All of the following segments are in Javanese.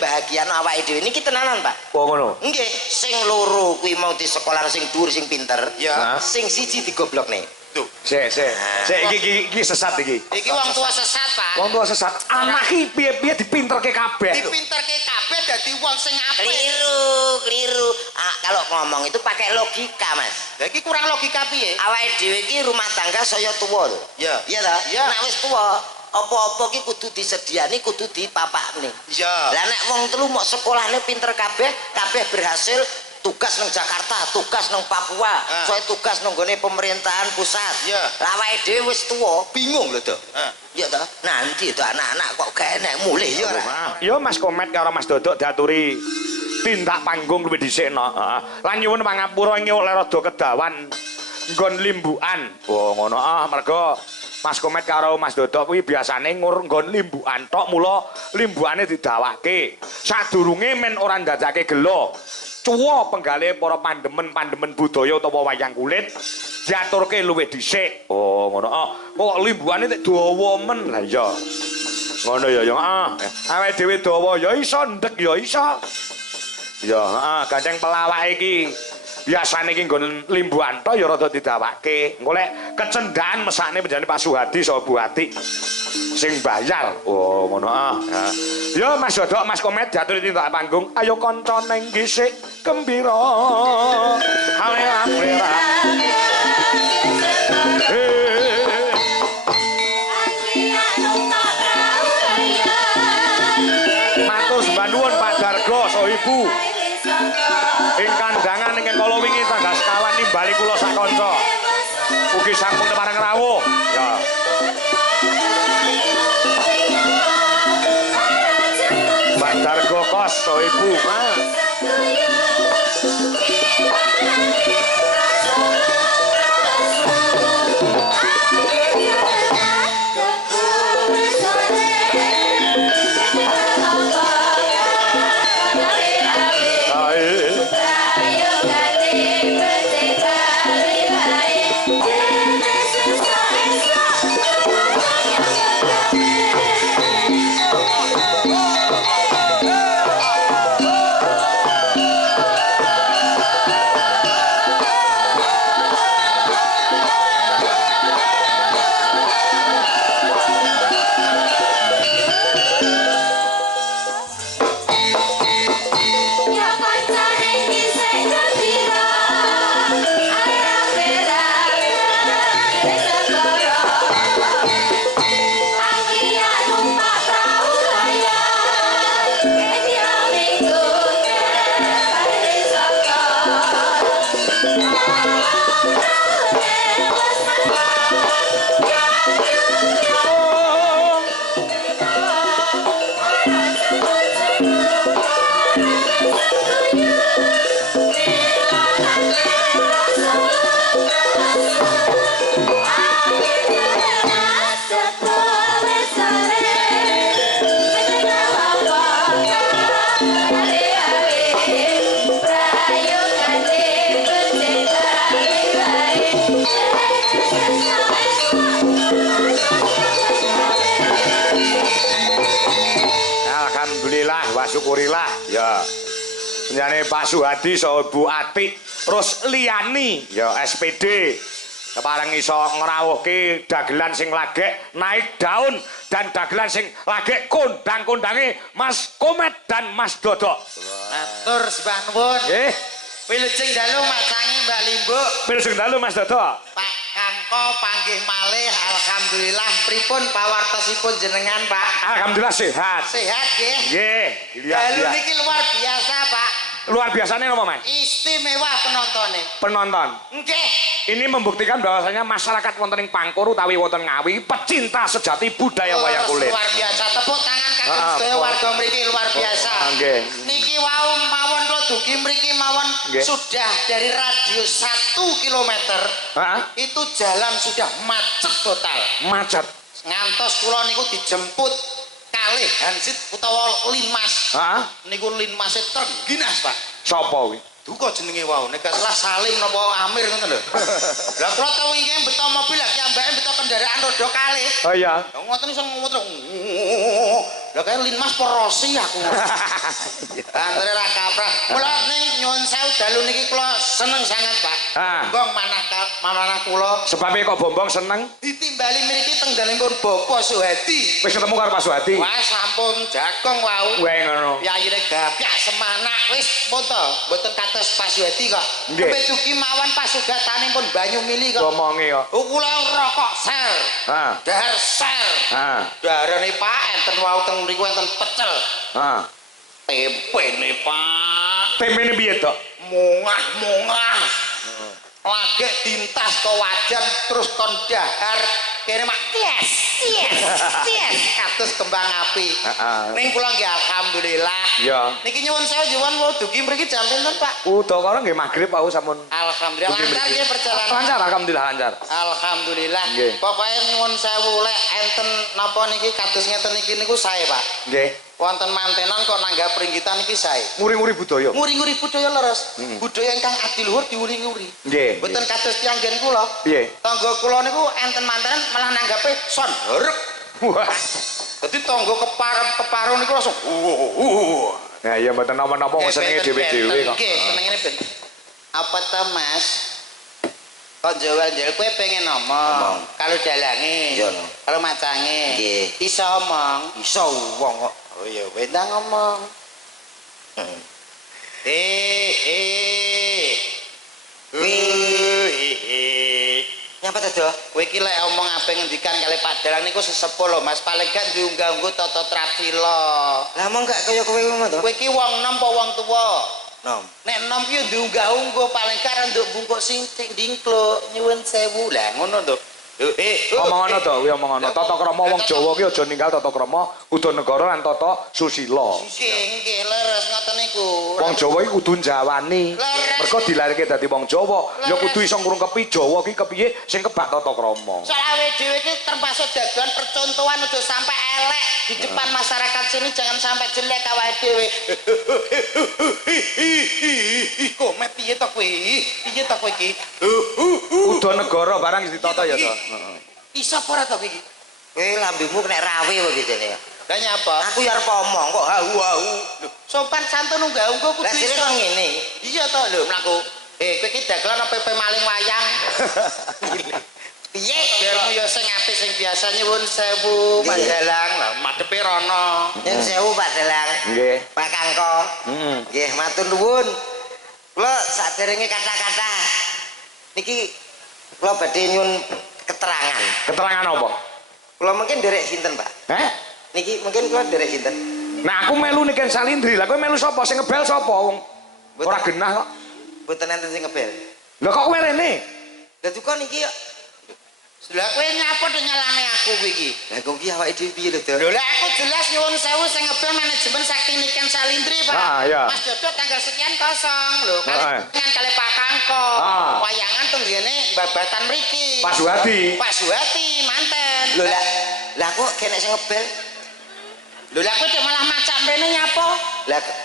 mbahagiano awake dhewe niki tenanan, Pak. Oh ngono. Nggih, sing loro kuwi mau di sekolah sing dhuwur sing pinter, ya. Sing siji digoblokne. Tuh. Sik iki sesat iki. Iki wong tua sesat, Pak. Wong tua sesat. Anak iki piye-piye dipinterke kabeh. Dipinterke kabeh dadi wong sing apik. Keliru. Kalau ngomong itu pakai logika, Mas. Lah iki kurang logika piye? Awake dhewe iki rumah tangga saya tuwa lho. Iya. Iya ta? Nek wis tuwa, apa-apa ki kudu disediani, kudu dipapakne. Iya. Lah nek wong telu mok sekolahne pinter kabeh berhasil tugas nang Jakarta, tugas nang Papua, soalnya tugas nang gone pemerintahan pusat. Iya. Lah awake dhewe wis tuwa, bingung lho to. Iya to. Nanti itu anak-anak kok gak enek mulih ya ora. Ya Mas Komet karo Mas Dodok diaturi tindak panggung luwih dhisikno. Lan nyuwun pangapura iki oleh rada kedawan nggon limbukan. Oh ngono mergo Mas Komet karo Mas Dodok kuwi biasane nggon limbukan tok mula limbukane didawake. Sadurunge men ora ndadake gelo. Cuwa penggale para pandemen budaya utawa wayang kulit diaturke luwih dhisik. Oh ngono. Kok limbukane tek dawa men. Lah iya. Ngono ya ya. Awake dhewe dawa ya iso ndek ya iso. Ya, gandeng pelawake iki biasane iki nggon limbukan tok ya rada didawake. Engko lek kecendhaan mesakne penjane Pak Suhadi saka Bu Ati sing bayar. Oh ngono Ya Mas Dodok, Mas Komet diaturi tindak panggung. Ayo kanca ning gisik gembira. Alhamdulillah. Matur sembah nuwun Pak Dargo so Ibu. Ing kandangan ing kala wingi tanggal sekawan nimbali kula sak kanca. Ugi sampun tepareng rawuh. Ya. Pak Dargo kos so Ibu, syukurilah ya penjane Pak Suhadi so Bu Ati terus liyani ya SPD kepareng iso ngrawuhke dagelan sing lagek naik daun dan dagelan sing lagek kondang-kondange Mas Komet dan Mas Dodok. Matur sembah nuwun. Nggih. Wilujeng dalu macangi Mbak Limbuk. Wilujeng dalu Mas Dodok. Pak Kangko panggih malih alhamdulillah pripun pawartosipun jenengan Pak? Alhamdulillah sehat. Sehat nggih. Nggih. Dalu niki luar biasa Pak. Luar biasanya apa Mas? Istimewa penontonnya. Penonton. Nggih. Ini membuktikan bahwasanya masyarakat wonten ing Pangkur utawi wonten Ngawi pecinta sejati budaya wayang kulit. Luar biasa. Tepuk tangan kagem sedaya warga mriki luar biasa. Nggih. Niki wau mawon kula dugi mriki mawon sudah dari radius 1 kilometer. Itu jalan sudah macet total. Macet. Ngantos kula niku dijemput kalih Hansit utawa Linmas. Niku Linmase terginas, Pak. Sapa kuwi? Duka jenenge wau, nek gak salah Salim napa Amir ngoten lho. Lah kula tau wingi beto mobil lah ki ambake beto kendaraan roda kalih. Oh iya. Ngoten iso muter. Lho kaya Lin Mas porosi aku. Antara ra kaprah. Kula ning nyuwun sewu dalu niki kula seneng sangat, Pak. Bombong manah kula. Sebabe kok Bombong seneng? Ditimbali mriki tenggalipun Bapak Suhadi. Wis ketemu karo Pak Suhadi? Wah, sampun jagong wau. Weh ngono. Yayine gapyak semanak wis foto, mboten kados Pak Suhadi kok. Nggih. Dugi mawon pasugatanipun banyu mili kok. Ngomongi kok. Kula rokok sel. Dahar sel. Darane Pak enten wau teng mriku enten pecel. Tempene Pak. Tempene piye, Dok? Mungah-mungah. Lagi dintas ke wajan terus kon dahar kene mak ties kados kembang api. Ning kula nggih alhamdulillah. Iya. Niki nyuwun sewu nyuwun wau dugi mriki jam pinten, Pak? Udakara nggih magrib aku sampun. Alhamdulillah lancar nggih perjalanan. Lancar alhamdulillah lancar. Alhamdulillah. Pokoke nyuwun sewu lek enten napa niki kados ngeten iki niku sae, Pak. Nggih. Wonten mantenan kok nanggap pringgitan iki sae. Nguri-nguri budaya. Nguri-nguri budaya leres. Budaya ingkang adiluhur diwuri-wuri. Nggih. Mboten kados tiyang nggen kula. Piye? Tangga kula niku enten mantenan malah nanggape son herek. Wah. Dadi tangga keparep niku langsung. Nah, iya mboten napa-napa senenge dhewe-dhewe kok. Nggih, senengene ben. Apa ta, Mas? Kok jual-jual kue pengen ngomong. Kalau dalange, kalau macange, iso omong. Iso wong kok. Oh iya, wendang ngomong. Nyapa to, Dok? Kowe iki lek omong ape ngendikan kali Pak Dalang niku sesepuh lho, Mas. Paling gak diunggah-ungguh tata trafilo. Lah mong gak kaya kowe ngono to? Kowe iki wong enom apa wong tuwa? Nom. Nek enom ki diunggah-ungguh paling gak nduk bungkuk sing dingkluk nyuwun sewu. Lah ngono to. Omongono to, kuwi omongono. Tata krama wong Jawa ki aja ninggal tata krama Udanegara lan tata susila. Nggih, leres ngoten niku. Wong Jawa iki kudu njawani. Mergo dilarike dadi wong Jawa, ya kudu iso ngrungkepi Jawa ki kepiye sing kebak tata krama. Soale dhewe iki termasuk dagelan percontohan aja sampai elek di depan masyarakat sini, jangan sampai jelek awake dhewe. Kok piye to kowe? Piye to kowe iki? Udanegara barang wis ditata ya to. Iso apa ora to kowe iki? Kowe lambemu kena rawe kok jane. Lah nyapa? Aku ya arep omong kok hau-hau. Sopan santun unggah-ungguh kudu iso ngene. Iya to lho mlaku. Kowe iki dagelan apa pepe maling wayang? Piye biarmu ya sing apik sing biasa nyuwun sewu Pak Dalang. Lah madhepe rono. Nyuwun sewu Pak Dalang. Nggih. Pak Kangko. Nggih, matur nuwun. Kula saderenge kata-kata niki kula badhe nyuwun keterangan. Keterangan apa? Kula mungkin derek sinten, Pak? Niki mungkin kula derek sinten. Nah, aku melu Niken Salindri. Lah kowe melu sapa? Sing ngebel sapa wong? Ora genah kok. Mboten enten sing ngebel. Lah kok kowe rene? Lah tukang niki ya. Lah kowe nyapa to nyalane aku kowe iki? Lah kok iki awake dhewe piye lho, Dok? Lho lah aku jelas nyuwun sewu sing ngebel manajemen Sakti Niken Salindri, Pak. Mas Dodot tanggal sekian kosong lho. Kali Pak Kangko. Wayangan teng ngene babatan mriki. Pak Suhadi. Pak Suhadi manten. Lho lah kok kene sing ngebel? Lho lah kowe malah macak mrene nyapa?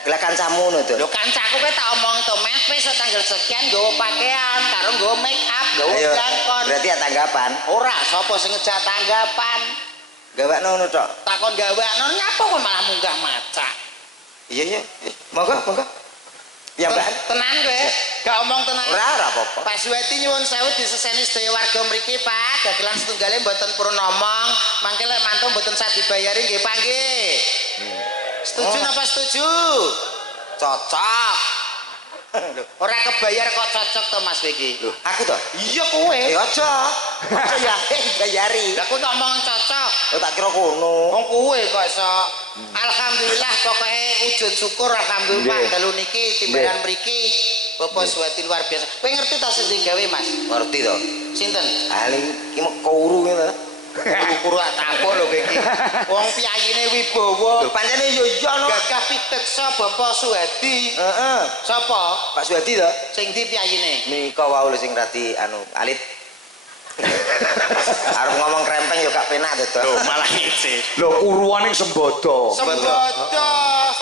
Lah kancamu ngono to. Lho kancaku kowe tak omong to Mas, wis tanggal sekian nggawa pakaian karo nggawa make up, nggawa blangkon. Berarti ya tanggapan. Ora, sapa sing ngejak tanggapan? Gawakno ngono tok. Takon gawakno nyapa kowe malah munggah macak. Iya. Monggo. Ya Mbak, tenan kowe? Gak omong tenan. Ora apa-apa. Pak Suwati nyuwun sewu diseseni sedaya warga mriki, Pak. Dagelan setunggale mboten purun omong, mangke lek mantu mboten sadhi bayari nggih, Pak nggih. Setuju napa setuju? Cocok. Ora kebayar kok cocok to Mas iki. Lho, aku to? Iya kowe. Aja. Aja ya bayari. Lah aku tak omong cocok. Oh tak kira kono. Wong kowe kok iso. Alhamdulillah pokoke wujud syukur alhamdulillah dalu niki timbalan mriki Bapak Suwati luar biasa. Kowe ngerti ta sing digawe Mas? Ngerti to. Sinten? Ali iki mok kuru ngene. Kuru tapo lho kowe iki. Wong piyayine Wibowo. Lho pancene yo iya no. Gagah piteksa Bapak Suwadi. Heeh. Sapa? Pak Suwadi to. Sing ndi piyayine? Nika wae lho sing radi anu alit. Arep ngomong krempeng yo gak penak to. Lho malah ngece. Lho uruan ning Sembodo. Sembodo.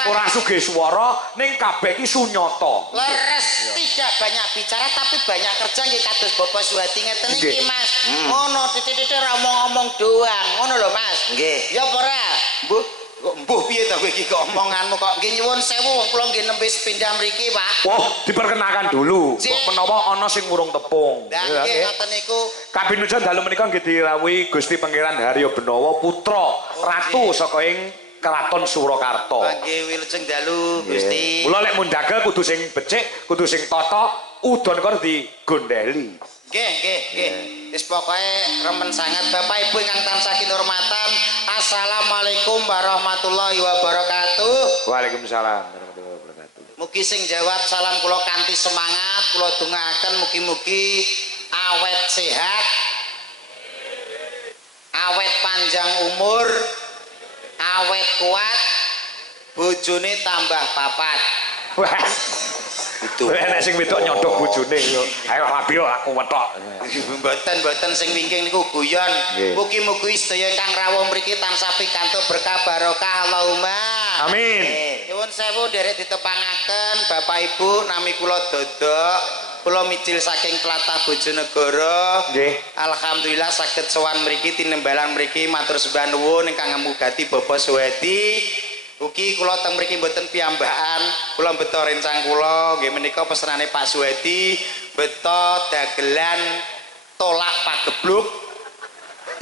Ora sugih swara ning kabeh iki sunyata. Leres tidak banyak bicara tapi banyak kerja nggih kados Bapak Suwadi ngeten iki Mas. Ngono titik-titik ra omong-omong doang. Ngono lho Mas. Nggih. Ya apa ora? Bu, Kok mbuh piye ta kowe iki kok omonganmu kok nggih nyuwun sewu wong kula nggih nembe sepindhah mriki Pak. Wah, diperkenalkan dulu. Menawa ana sing urung tepung. Lah nggih ngoten niku. Kabinujan dalu menika nggih dirawuhi Gusti Pangeran Haryo Benawa putra ratu saka ing Keraton Surakarta. Nggih wilujeng dalu Gusti. Mula lek mundhake kudu sing becik, kudu sing tata, udon kok digondheli. Nggih. Wis pokoke remen sangat Bapak Ibu ingkang tansah kinurmatan. Assalamualaikum warahmatullahi wabarakatuh. Waalaikumsalam warahmatullahi wabarakatuh. Mugi sing jawab salam kula kanthi semangat, kula dongaaken mugi-mugi awet sehat. Awet panjang umur, awet kuat, bojone tambah papat. Wah. Itu. Enek sing wedok nyodok bojone yo. Ayo rabi yo aku wetok. Mboten sing wingking niku guyon. Mugi-mugi sedaya ingkang rawuh mriki tansah pikantuk berkah barokah Allahumma. Amin. Nyuwun sewu nderek ditepangaken Bapak Ibu nami kula Dodok. Kula mijil saking tlatah Bojonegoro. Nggih. Alhamdulillah saged sowan mriki tinembalan mriki matur sembah nuwun ingkang ngemugati Bapak Suwedi. Ugi kula teng mriki mboten piyambakan, kula beto rencang kula nggih menika pesenane Pak Suwedi, beto dagelan tolak pagebluk.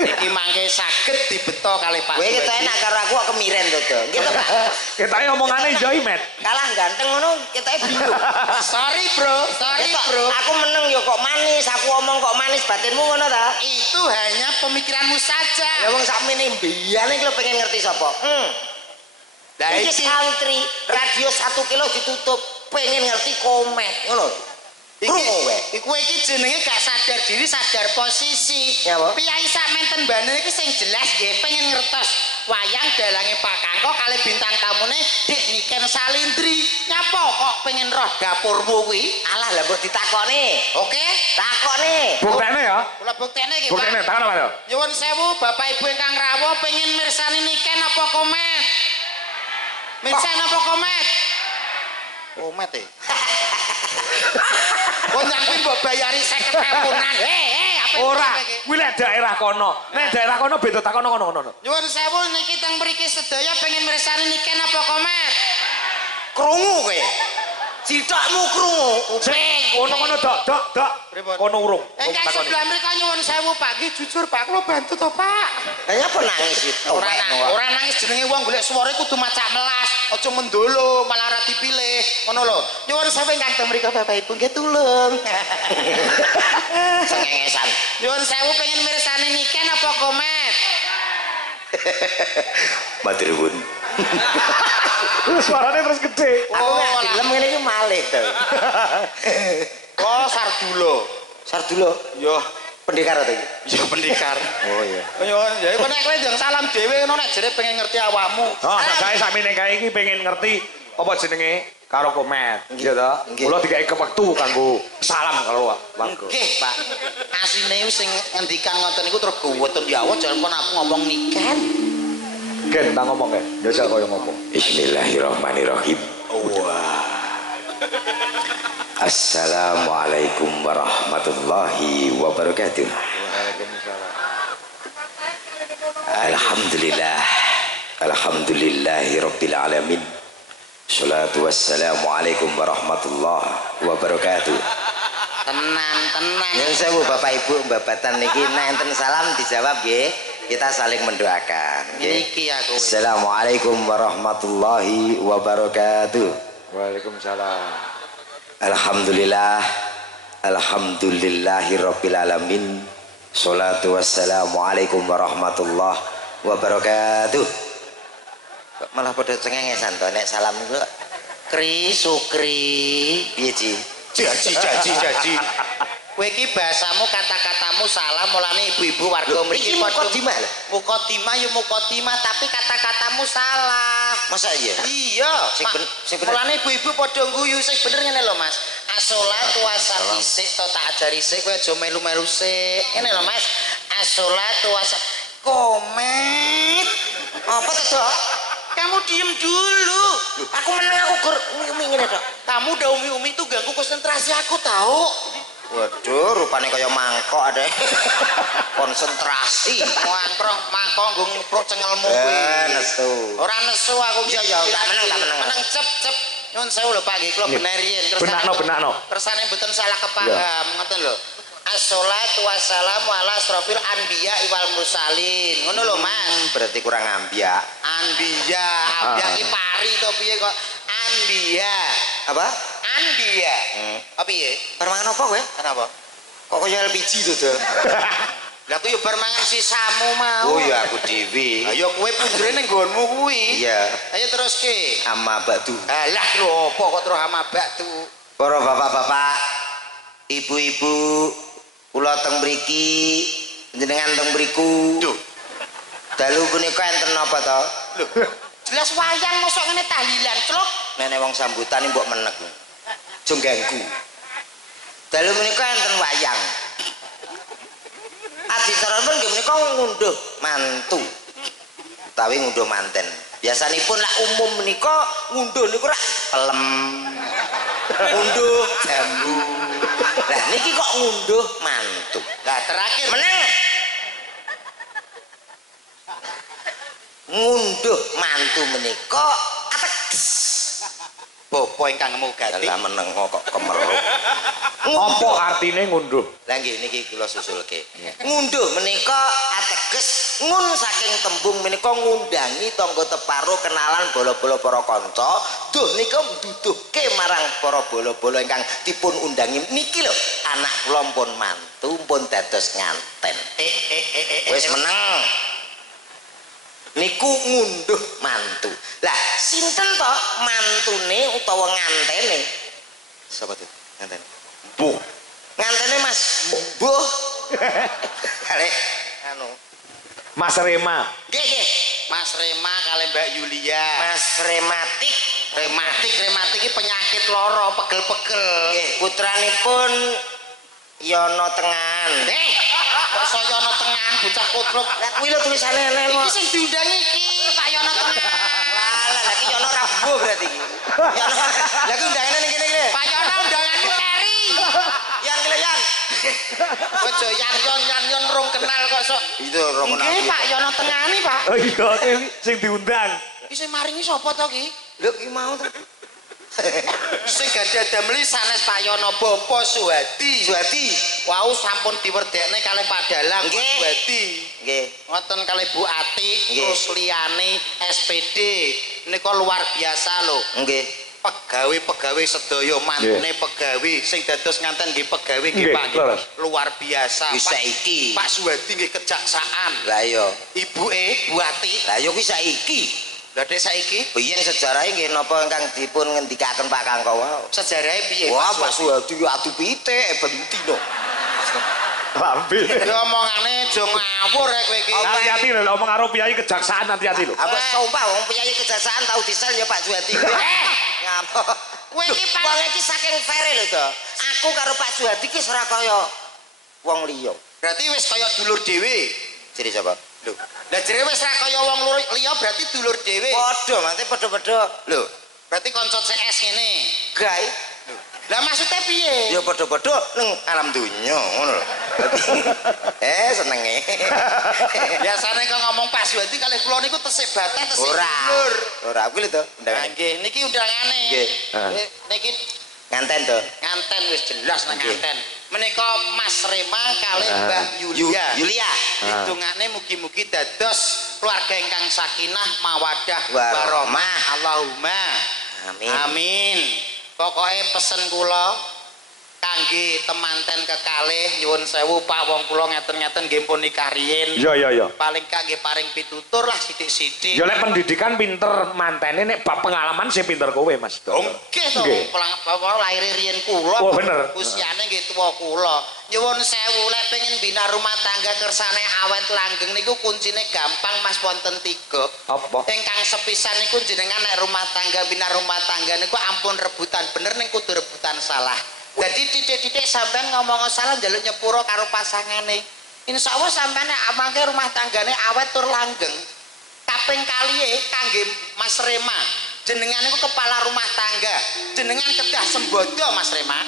Iki mangke saged dibeto kalih Pak Suwedi. Kowe ketoke nak karo aku kok kemiren to, Dok. Gitu, Pak. Ketoke omongane joi, Met. Kalah ganteng ngono ketoke bingung. Sorry, Bro. Aku meneng yo kok manis, aku omong kok manis batinmu ngono ta? Itu hanya pemikiranmu saja. Ya wong sakmene mbiyane iki lho pengen ngerti sapa. Lah iki country radio 1 kilo ditutup, pengen ngerti komen ngono. Iki kowe iki jenenge gak sadar diri, sadar posisi. Piyai sak menten banen iki sing jelas nggih pengen ngertos wayang dalange Pak Kangko kali bintang tamune Dik Niken Salindri. Nyapa kok pengen roh dapurmu kuwi? Alah lah mbok ditakoni. Oke, takoni. Buktene ya. Kula buktene nggih, Pak. Buktene takon apa ya? Nyuwun sewu Bapak Ibu ingkang rawuh pengen mirsani Niken apa komet? Mensan apa komet? Komet e. Kok nyampe mbok bayari 50.000. Apa ora, kuwi lek daerah kono. Nek daerah kono beda takon ngono. Nyuwun sewu niki teng mriki sedaya pengen mirsani Niken apa komet? Krungu kowe. Cithakmu krungu. Uping. Ngono dok. Kono urung. Engkang sebelah mriki nyuwun sewu Pak, nggih jujur Pak, kula bantu to Pak. Lah nyapa nangis iki? Ora nangis jenenge wong golek suware kudu macak melas, aja mendolo malah ora dipilih. Ngono lho. Nyuwun sewu ingkang teng mriki Bapak Ibu nggih tulung. Sengengesan. Nyuwun sewu pengen mirsani Niken apa komet? Matur nuwun. Suaranya terus gede. Aku gak gelem ngene iki malih to. Oh, Sardulo. Sardulo. Yo, pendekar to iki. yo pendekar. Oh iya. Nyuwun ya iku nek kowe njang salam dhewe ngono nek jere pengen ngerti awakmu. Oh, saya sakmene kae iki pengen ngerti apa jenenge karo komet. Iya to? Kula digawe wektu kanggo salam karo warga. Nggih, Pak. Asline sing ngendikan ngoten niku terus guwetun ya Allah jangan kon aku ngomong Niken. Gen tak ngomong kae. Jajal koyo ngomong. Bismillahirrahmanirrahim. Assalamualaikum warahmatullahi wabarakatuh. Alhamdulillahi rabbil alamin. Salatu wassalamu alaikum warahmatullahi wabarakatuh. Tenan. Nyuwun sewu Bapak Ibu mbabatan niki nek enten salam dijawab nggih. Kita saling mendoakan. Niki aku. Assalamualaikum warahmatullahi wabarakatuh. Waalaikumsalam. Alhamdulillahi rabbil alamin. Salatu wassalamu alaikum warahmatullahi wabarakatuh. Malah pada cengengesan to nek salam niku. Kri Sukri piye Ji? Jaji. Kowe iki bahasamu kata-katamu salah mulane ibu-ibu warga mriki mukadimah lho. Mukadimah tapi kata-katamu salah. Masa iya? Iya. Sing bener. Mulane ibu-ibu padha guyu sing bener ngene lho Mas. Asolatu wasat isik to tak ajari sik kowe aja melu-melu sik. Ngene lho Mas. Asolatu wasat komet. Apa to, Dok? Kamu diem dulu. Aku meneng aku gur umi ngene, Dok. Kamu udah umi-umi itu ganggu konsentrasi aku tahu. Waduh, rupanya kaya mangkok ada. Konsentrasi. Mangkok nggo ngeprok cengelmu kuwi. Nesu. Ora nesu aku. Iya ya, tak meneng. Meneng cep. Nyun sewu lho Pak nggih, kula bener riyen. Benakno. Kersane mboten salah kepaham, ngoten lho. Assalatu wassalamu ala asrofil anbiya wal mursalin. Ngono lho Mas. Berarti kurang ambiak. Anbiya, ambiya ki pari to piye kok anbiya. Apa? Anbiya. Apa piye? Permangan apa kowe? Kenapa? Kok kaya LPG to, Dol? Lah aku yo bar mangan sisamu mau. Oh ya aku dhewe. Ayo kowe pundure ning nggonmu kuwi. Iya. Ayo teruske. Amma batu. Alah lho apa kok terus ama batu. Para bapak-bapak, ibu-ibu, kula teng mriki, jenengan teng mriku. Duh. Dalu punika enten napa to? Lho, jelas wayang mosok ngene tahlilan, Cluk. Nenek wong sambutan mbok menek. Aja ganggu. Dalu punika enten wayang. Adicarane nggih menika ngunduh mantu. Utawi ngunduh manten. Biasanipun lak umum menika ngunduh niku rak pelem. Ngunduh jambu. Lah niki kok ngunduh mantu. Lah terakhir Meneng. Ngunduh mantu menika ateges. Bapa ingkang mugati. Lah meneng kok kemeruk. Apa artine ngunduh? Lah nggih niki kula susulke. Ngunduh menika ateges ngun saking tembung menika ngundangi tangga teparo kenalan bola-bola para kanca. Duh nika nduduhke marang para bola-bola ingkang dipun undangi niki lho anak kula pun mantu pun dados nganten. Wis meneng. Niku ngunduh mantu. Lah sinten to mantune utawa ngantene? Sapa tuh nganten? Mbuh. Ngantene Mas Mbuh. Kale anu Mas Rema. nggih Mas Rema kali Mbak Yulia. Mas Rematik Rematik iki penyakit loro, pegel-pegel. nggih putranipun Yono Tengahan. Kok saya ana tengahan bocah kotrok. Lah kuwi lho tulisane Iki sing diundang iki Pak Yono Tengahan. Lah iki Yono ra mbuh berarti iki. Yono. Lah ki undangane ning kene iki. Pak Yono undanganmu keri. Yang kalian. Ojo yan rong kenal kok sok. Itu rong kenal. Nggih Pak Yono Tengahan iki, Pak. Oh iya, sing diundang. Iki sing maringi sapa to ki? Lho ki mau to. Sing gadah dameli sanes Pak Yono Bapa Suhadi. Suhadi. Wau sampun diwerdekne kalih Pak Dalang Nggih. Suhadi. Nggih. Ngoten kalih Bu Ati, Nggih. terus liyane SPD. Nika luar biasa lho. Nggih. Pegawai sedaya mantune pegawai sing dados nganten nggih pegawai Nggih, nggih Pak. leres. Luar biasa. Wis saiki. Pak Suhadi nggih kejaksaan. Lah iya. Ibuke Bu Ati. Lah ya kuwi saiki. Lah dek saiki Biyen sejarahe nggih napa ingkang dipun ngendikaken Pak Kangkawa. sejarahe piye? Wah, Pak Suhadi yo adu pitik bentino. Lambe. Ya omongane aja ngawur rek kowe iki. Hati-hati lho omong karo piyai kejaksaan hati-hati lho. Apa sumpah wong piyayi kejaksaan tau disel ya Pak Suhadi. Ngapa? Kowe iki Pak Wong iki saking fere lho to. Aku karo Pak Suhadi ki ora kaya wong liya. berarti wis kaya dulur dhewe. Jadi sapa? Lho, lah jere wis ra kaya wong liya berarti dulur dhewe. Padha, mate padha-padha. Lho, Berarti kanca CS ngene. gae. Lah maksudnya piye? Ya padha-padha ning alam donya ngono lho. Senenge. Biasane kok ngomong Pak Suhadi kalih kula niku tesih batah tesih Ora. dulur. Ora kuwi lho to, Nah, undangan. nggih, niki undangane. Nggih. Niki Nganten to. nganten wis jelas nang Nggih. nganten. Menika Mas Rema kalih Mbah Yulia. Yulia. Hitungane mugi-mugi dados keluarga ingkang sakinah mawadah Warahmah. warahmah. Allahumma Amin. amin. Pokoke pesen kula kangge temanten kekalih nyuwun sewu Pak wong kula ngeten-ngeten nggih pun nikah riyin. Iya iya iya. Paling kangge paring pitutur lah sithik-sithik. Ya lek pendidikan pinter mantene nek bab pengalaman sing pinter kowe Mas. Oh, nggih to, Nggih. bapak lahir riyen kula. Oh, bener. Usiane nggih tuwa kula. Nyuwun sewu lek pengen bina rumah tangga kersane awet langgeng niku kuncine gampang Mas wonten 3. Apa? Ingkang sepisan niku jenengan nek rumah tangga bina rumah tangga niku ampun rebutan bener ning kudu rebutan salah. Jadi titik-titik sampean ngomong salah njaluk nyepuro karo pasangane. Insyaallah sampean nek amangke rumah tanggane awet tur langgeng. Kaping kaliye kangge Mas Rema. Jenengan niku kepala rumah tangga. Jenengan kedah sembodo Mas Rema.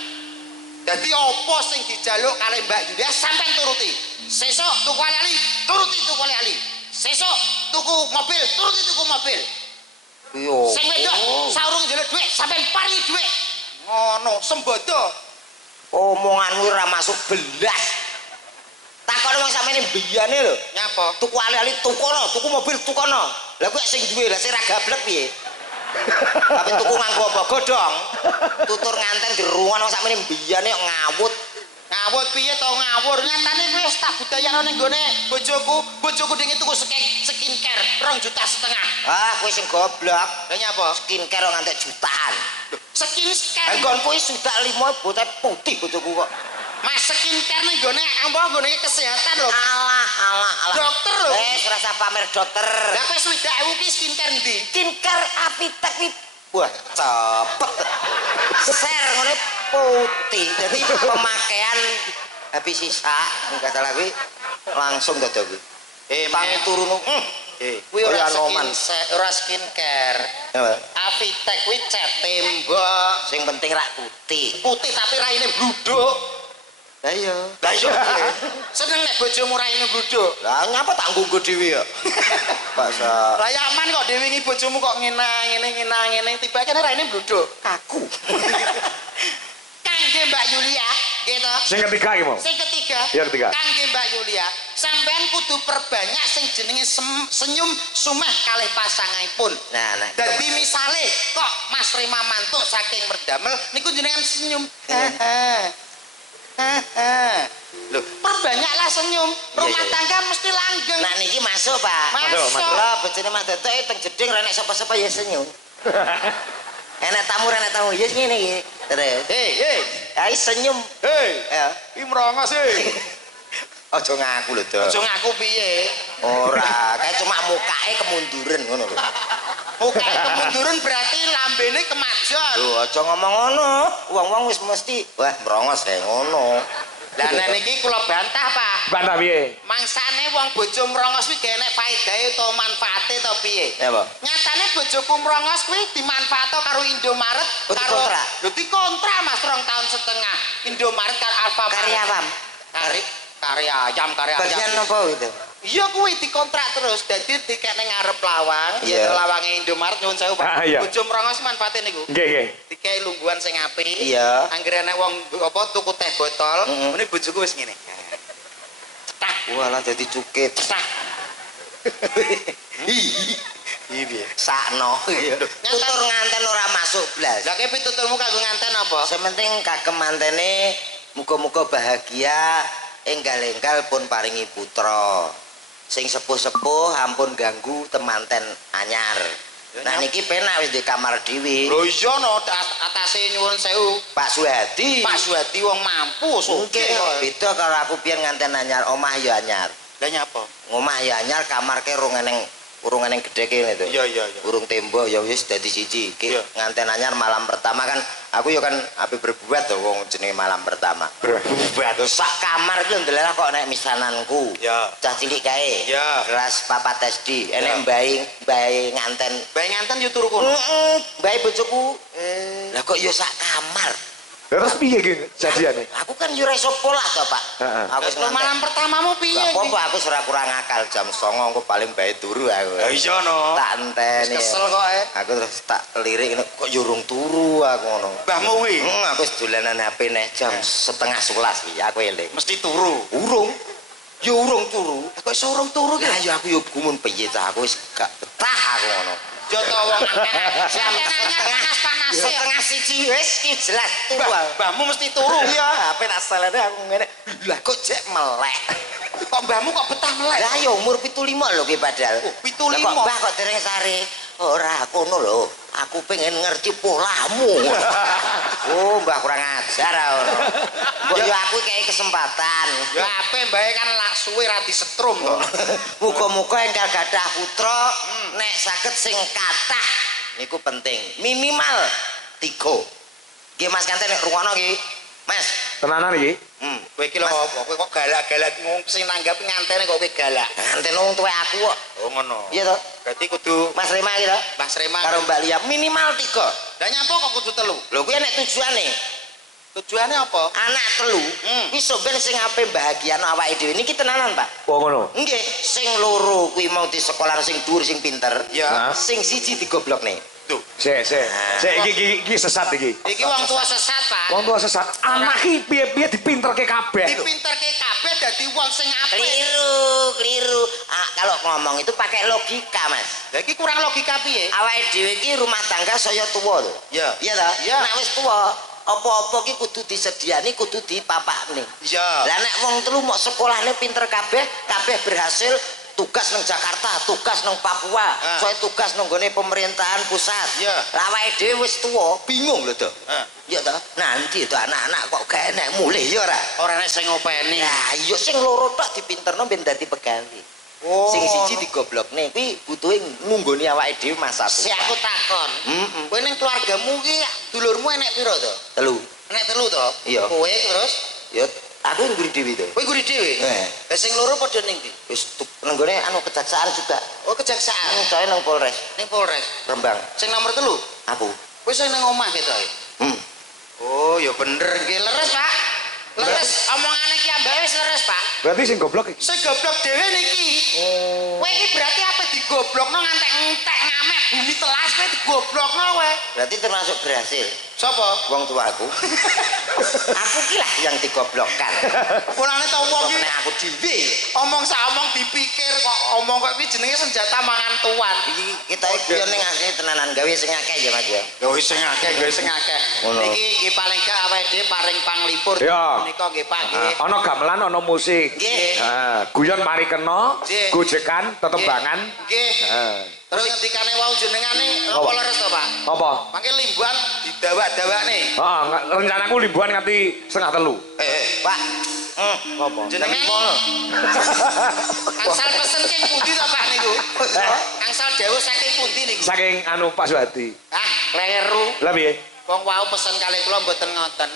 Dadi apa sing dijaluk kali Mbak Yulia sampean turuti. Sesuk tuku ali-ali, turuti tuku ali-ali. Sesuk tuku mobil, turuti tuku mobil. Iya. Sing wedok saurung njaluk dhuwit sampean paringi dhuwit. Ngono, sembodo. Omonganmu ora masuk belas. Takon wong sampeyan mbiyane lho. Nyapa? Tuku ali-ali tukono, tuku mobil tukono. Lah kuwi sing duwe, lah sing ra gablek piye? Tapi tuku nganggo apa godhong? Tutur nganten dirungono sampeyan mbiyane kok ngawut. Ngawur piye to ngawur? Nyatane kuwi wis tak budayakno ning gone bojoku. Bojoku dingin tuku skincare 2,5 juta. Ah, kowe sing goblok. Lah nyapa? Skincare kok ngantek jutaan. Skincare. Nggonku wis sudah 5 bocah putih bojoku kok. Mas skincare ning gone nggone kesehatan lho. Alah. Dokter lho. Ora usah pamer dokter. Lah kowe 20.000 ki skincare ndi? Skincare Apitek wi. Wah, cepet. Ser ngene putih. Jadi pemakaian habis sisa, enggak salah kuwi langsung dadi kuwi. Pang turun. Kuwi ora noman. Ora skincare. Apa? Apitek kuwi cat tembok. Sing penting rak putih. Putih tapi raine bluduk. Lah iya. Lah iya. Seneng nek bojomu raine bluduk. Lah ngapa tak nggo dhewe ya? Pak Sa. Lah ya aman kok dhewe bojomu kok ngene tiba kene raine bluduk. Kaku. Kangge Mbak Yulia, gitu. Sing ketiga iki mau. Sing ketiga. Ya, ketiga. Kangge Mbak Yulia, sampean kudu perbanyak sing jenenge senyum sumeh kalih pasanganipun. Nah. Dadi misale kok Mas Rima mantuk saking merdamel niku jenengan senyum. Loh, perbanyaklah senyum. Rumah tangga mesti langgeng. Nah niki masuk, Pak. Masuk. Lah bojone Mas Dodo teng jeding renek sapa-sapa ya senyum. Enak tamu ya ngene iki. Terus. Hei. Ai senyum. Hei. Ya. Iki merongos e. Aja ngaku lho, Dok. Aja ngaku piye? Ora, kayak cuma mukake kemunduran ngono lho. Mukake kemunduran berarti lambene kemajon. Lho, aja ngomong ngono. Wong-wong wis mesti wah merongos kae ngono. Lah nek niki kula bantah, Pak. Bantah piye? Mangsane wong bojo mrongos kuwi gak enek faedahe utawa manfaate to piye? Ya, Pak. Nyatane bojoku mrongos kuwi dimanfaatno karo Indomaret karo dikontrak? lho dikontrak Mas 2,5 tahun. Indomaret karo Alfamart. Karya awam. Karya ayam. Bagian apa itu? Iya kuwi dikontrak terus dadi dikekne ngarep lawang, Iya. ya lawange Indomaret nyuwun sewu Pak. Iya. Bojo mrongos manfaate niku. Nggih. Dikei lungguhan sing apik. Iya. Anggere nek wong apa tuku teh botol, ngene bojoku wis ngene. Cetak. Walah jadi cukit. Cetak. Iya. Sakno. Tutur nganten ora masuk blas. Lah kepi tuturmu kanggo nganten apa? Sementing kagem mantene muga-muga bahagia enggal-enggal pun paringi putra. Sing sepuh-sepuh ampun ganggu temanten anyar. Nah niki penak wis di kamar dhewe. Lho iya no atase nyuwun sewu. Pak Suhadi. Pak Suwadi wong mampu sugih kok. Beda karo aku piyen nganten anyar, omah ya anyar. Lah nyapa? Omah ya anyar, kamar ke urung eneng gedhe kene to. Iya. Urung tembok ya wis dadi siji. Iki Iya. nganten anyar malam pertama kan aku ya kan ape berbuat to wong jenenge malam pertama. Berbuat. Terus sak kamar ki ndelela kok nek misananku. Ya. Cah cilik kae. Ya. Kelas 4 SD. Ya. Enek mbae nganten. Bae nganten yo turu kono. Heeh, mbae bojoku. Lah kok ya sak kamar. Terus piye iki jadiane? Aku kan yo ora iso polah to, Pak. Heeh. Aku Terus malam pertamamu piye? Gak apa-apa aku ora kurang akal jam 09.00 aku paling bae turu aku. Iya no. Tak enteni. Kesel kok Aku terus tak lirik kok yo urung turu aku ngono. Mbahmu kuwi Aku wis dolanan HP neh jam 10:30 iki aku eling. mesti turu. Urung. Yo urung turu. Kok iso urung turu ki? Lah yo aku yo gumun piye ta aku wis gak betah aku ngono. Yo to wong sampeyan anyar panas-panas ya. 1:30 wis ki jelas turu. Mbahmu mesti turu. Iya, HP tak salene aku ngene. Lah kok jek melek. Kok mbahmu kok betah melek? Lah yo umur 75 lho ki padahal. Oh, 75. Lah kok Mbah kok dereng sare. Ora kono lho. Aku pengen ngerti polahmu. Oh, Mbah kurang ajar ngono. Mbok yo aku kei kesempatan. Ya ape mbae kan lak suwe ra disetrum to. Muga-muga enggal gadah putra nek saged sing kathah niku penting. Minimal 3. Nggih Mas Kanten nek rungono iki. Mas. Tenanan iki? Kowe iki lho apa? Kowe kok galak-galak sing nanggap ngantene kok kowe galak. Nganten wong tuwek aku kok. Oh ngono. Iya to? Berarti kudu Mas Rema iki to? Mas Rema Karo Mbak Lia minimal 3. Lah nyapa kok kudu 3? Lho kuwi nek tujuane. Tujuannya apa? Anak telu. Iso ben sing ape bahagiano awake dhewe niki tenanan, Pak. Oh ngono. Nggih, sing loro kuwi mau di sekolah sing dhuwur sing pinter. Ya. Sing siji digoblokne. Tuh. Sik iki sesat iki. Iki wong tua sesat, Pak. Wong tua sesat. Anak iki piye-piye dipinterke kabeh. Dipinterke kabeh dadi wong sing apik. Keliru. Kalau ngomong itu pakai logika, Mas. Lah iki kurang logika piye? Awake dhewe iki rumah tangga saya tuwa lho. Ya. Iya ta? Ya. Nek wis tuwa, apa-apa ki kudu disediani, kudu dipapakne. Iya. Lah nek wong telu mok sekolahne pinter kabeh berhasil tugas nang Jakarta, tugas nang Papua, soalnya tugas nang gone pemerintahan pusat. Iya. Lah awake dhewe wis tuwa, bingung lho to. Iya ta? Nanti itu anak-anak kok gak enek mulih ya ora? Ora nek sing ngopeni. Ya, iya sing loro tok dipinterno ben dadi pegawe. Oh. Sing siji digoblokne kuwi butuhe ngunggoni awake dhewe masa Si aku takon. Kowe ning keluargamu ki dulurmu enek piro to? Telu. Enek telu to? Iya. Kowe terus Ya aku nguri dhewe to. kowe guri dhewe. Lah sing loro padha ning ndi? Wis nang gone anu kejaksaan juga. Oh, kejaksaan. Saya nang Polres Ning Polres. Rembang. Sing nomor 3. Aku. Kowe sing nang omah ketoke. Oh, ya bener iki. Leres, Pak. Leres, omongane ki ambek wis leres, Pak. Berarti sing goblok iki. Sing goblok dhewe niki. Kowe iki berarti apa digoblokno ngantek-entek ngamek bumi telas kowe digoblokno kowe. Berarti termasuk berhasil. Sapa? Wong tuaku. Aku ki lah yang digoblokkan. Mulane ta wong iki Nek aku dhewe. omong sak omong dipikir kok omong kok iki jenenge senjata mangan tuan. Iki kita iki yo ning asline tenanan gawe sing akeh ya Mas ya. Ya wis sing akeh, wis sing akeh. Niki iki paling gak awake dhewe paring panglipur Ya. menika nggih Pak nggih. Ana gamelan, ana musik. Nggih. Guyon mari kena, Nggih. gojekan, tetembangan. Nggih. Terus ngendikane wau jenengane apa leres to, Pak? Apa? Mangke limbuhan didawak-dawakne. Heeh, rencanaku limbuhan nganti 2:30. Pak. Apa? Jenenge angsal pesen king pundi to, Pak niku? Angsal dawuh saking pundi niku? Saking anu Pak Suhadi. Ah, kleru. Lah piye? Wong wau pesen kali kula mboten ngoten.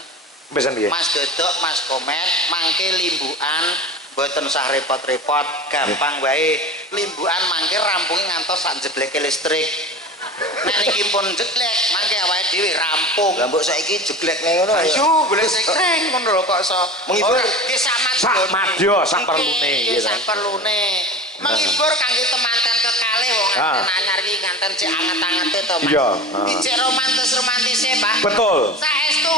Pesen piye? Mas Dodok, Mas Komet, mangke limbukan mboten usah repot-repot, gampang wae. Limbukan mangke rampunge ngantos sak jebleke listrik. Nek niki pun jeglek, mangke awake dhewe rampung. Lah mbok saiki jeglekne ngono ya. Ayo, golek sing kring ngono lho kok iso. Menghibur. Nggih sak Sak madya, sak perlune, nggih gitu. sak perlune. Menghibur kangge temanten kekalih wong nganten anyar iki nganten cek anget-angete to, Mas. Iya. Dicek romantis-romantise, Pak. Betul. Saestu.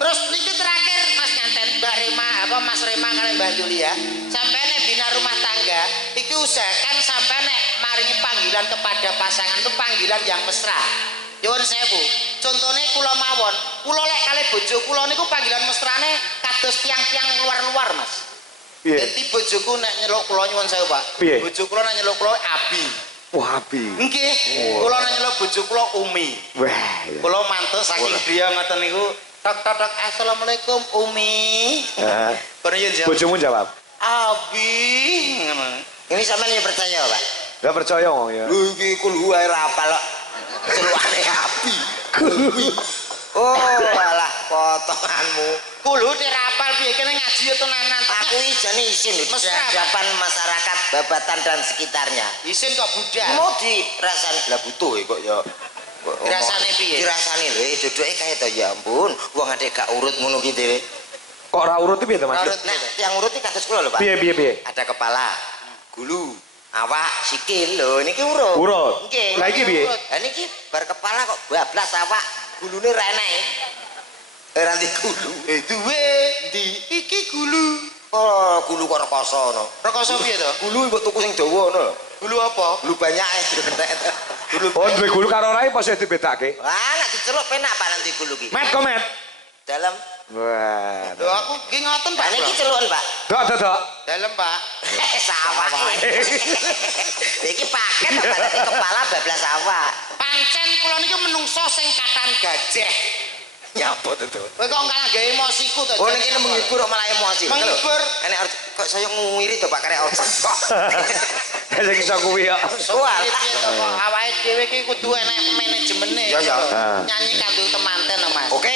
Terus niki terakhir Mas nganten Mbak Rema apa Mas Rema kali Mbak Julia sampai nek bina rumah tangga iki usahakan sampai nek maringi panggilan kepada pasangan itu panggilan yang mesra. Nyuwun sewu. Contone kula mawon, kula lek kali bojo kula niku panggilan mesrane kados tiang-tiang luar-luar, Mas. Piye? Dadi bojoku nek nyeluk kula nyuwun sewu, Pak. Piye? Bojo kula nek nyeluk kula Abi. Wah, api. Nggih, kula nek nyeluk bojo kula Umi. Wah. Kula mantu saking griya ngoten niku. Tok assalamualaikum Umi. Heeh. Kono yen jawab. Bojomu jawab. Abi. Ini sampean ya percaya, Pak? Gak percaya ngomong ya. Lho iki kulo wae ra apal kok. Celukane api. Oh, alah potonganmu. Kulo dirapal piye kene ngaji yo tenanan. Aku iki jane isin lho di hadapan masyarakat Babatan dan sekitarnya. Isin kok budal. Mau dirasani lah butuh kok ya. Dirasani piye? Dirasani lho, dodoke kaya to ya ampun, wong ade gak urut ngono ki dhewe. Kok ora urut piye to, Mas? Nah, yang urut iki kados kula lho, Pak. Piye? Ada kepala, gulu, awak, sikil lho, niki urut. Urut. Nggih. Lah iki piye? Lah niki bar kepala kok bablas awak, gulune ra enek. Ora ndi gulu. Duwe ndi? Iki gulu. Oh, gulu kok rekoso ngono. Rekoso piye to? Gulu mbok tuku sing dawa ngono. Gulu apa? Gulu banyake. Gulu. Oh, duwe gulu karo ora pas dibedake. Wah, nek diceluk penak Pak nanti gulu ki. Met komet. Dalam. Wah. Lho aku nggih ngoten Pak. Niki celukan, Pak. Dok. Dalem Pak. Sawah. Iki paket apa nanti kepala bablas awak. Pancen kula niki menungso sing katan gajah. Nyapa to? Kowe kok kalah gawe emosiku to. Oh niki menghibur kok malah emosi. Menghibur. Enek kok saya ngwiri to Pak karek otak kok. Sing iso kuwi ya. Soal awake dhewe iki kudu enek manajemene. Ya. Nyanyi kanggo temanten Mas. Oke.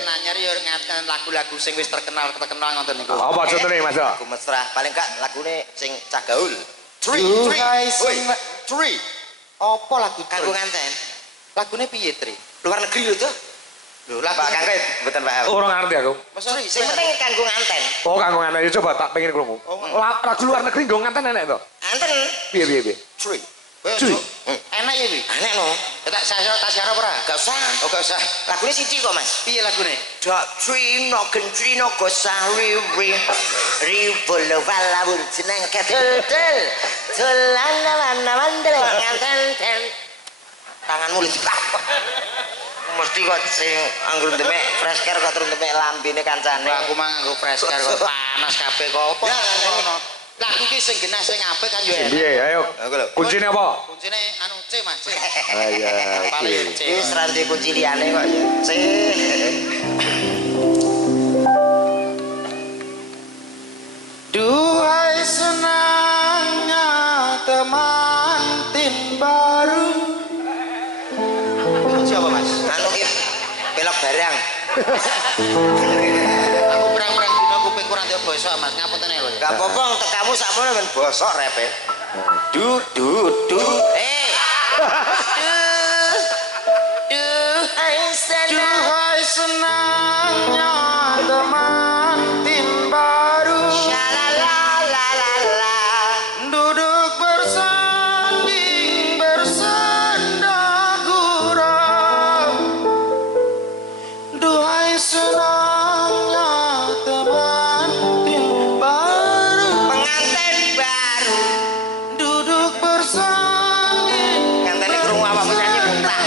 Nanyar yo ngaten lagu-lagu sing wis terkenal ngoten niku. Apa contone, Mas? Lagu mesra paling gak lagune sing cah gaul. Three. Three. Apa lagu Kanggo nganten. Lagune piye, Tri? Luar negeri lho tuh. Lho lah Pak Kang mboten paham. Ora ngerti aku. Mesri Sing penting kanggo nganten. Oh, kanggo nganten coba tak pengen krungu. Lagu luar negeri nggo nganten enek to? Anten. Piye? Cuy. Cuy. Enak ya, Bi? Enek no. Tak siarap ora? Gak usah. Oh, gak usah. Lagune sithik kok, Mas. Piye lagune? Doctrino gentrino gosari ribolo valabul jeneng kedel dolan mandel nganten tanganmu licik mesti kok sing anggur demek fresh care kok terus demek lambene kancane Aku mah nganggo fresh care kok panas kabeh kok apa ngono. Lagu ki sing genah sing apik kan yo enak. Piye ayo. Kuncine apa? Kuncine anu C Mas, C. Ah iya. Paling C. wis ra duwe kunci liyane kok ya Duhai senangnya temantin baru. Itu siapa Mas? anu ki belok barang Aku berang-berang dino kuping kurang dia bosok Mas, ngapunten lho. gak apa-apa tekamu sakmono men bosok repe Du Duhai senangnya temantin baru. Duduk bersanding bersenda gurau. Duhai senangnya temantin baru. pengantin baru Duduk bersanding. ngantene krungu awakmu nyanyi muntah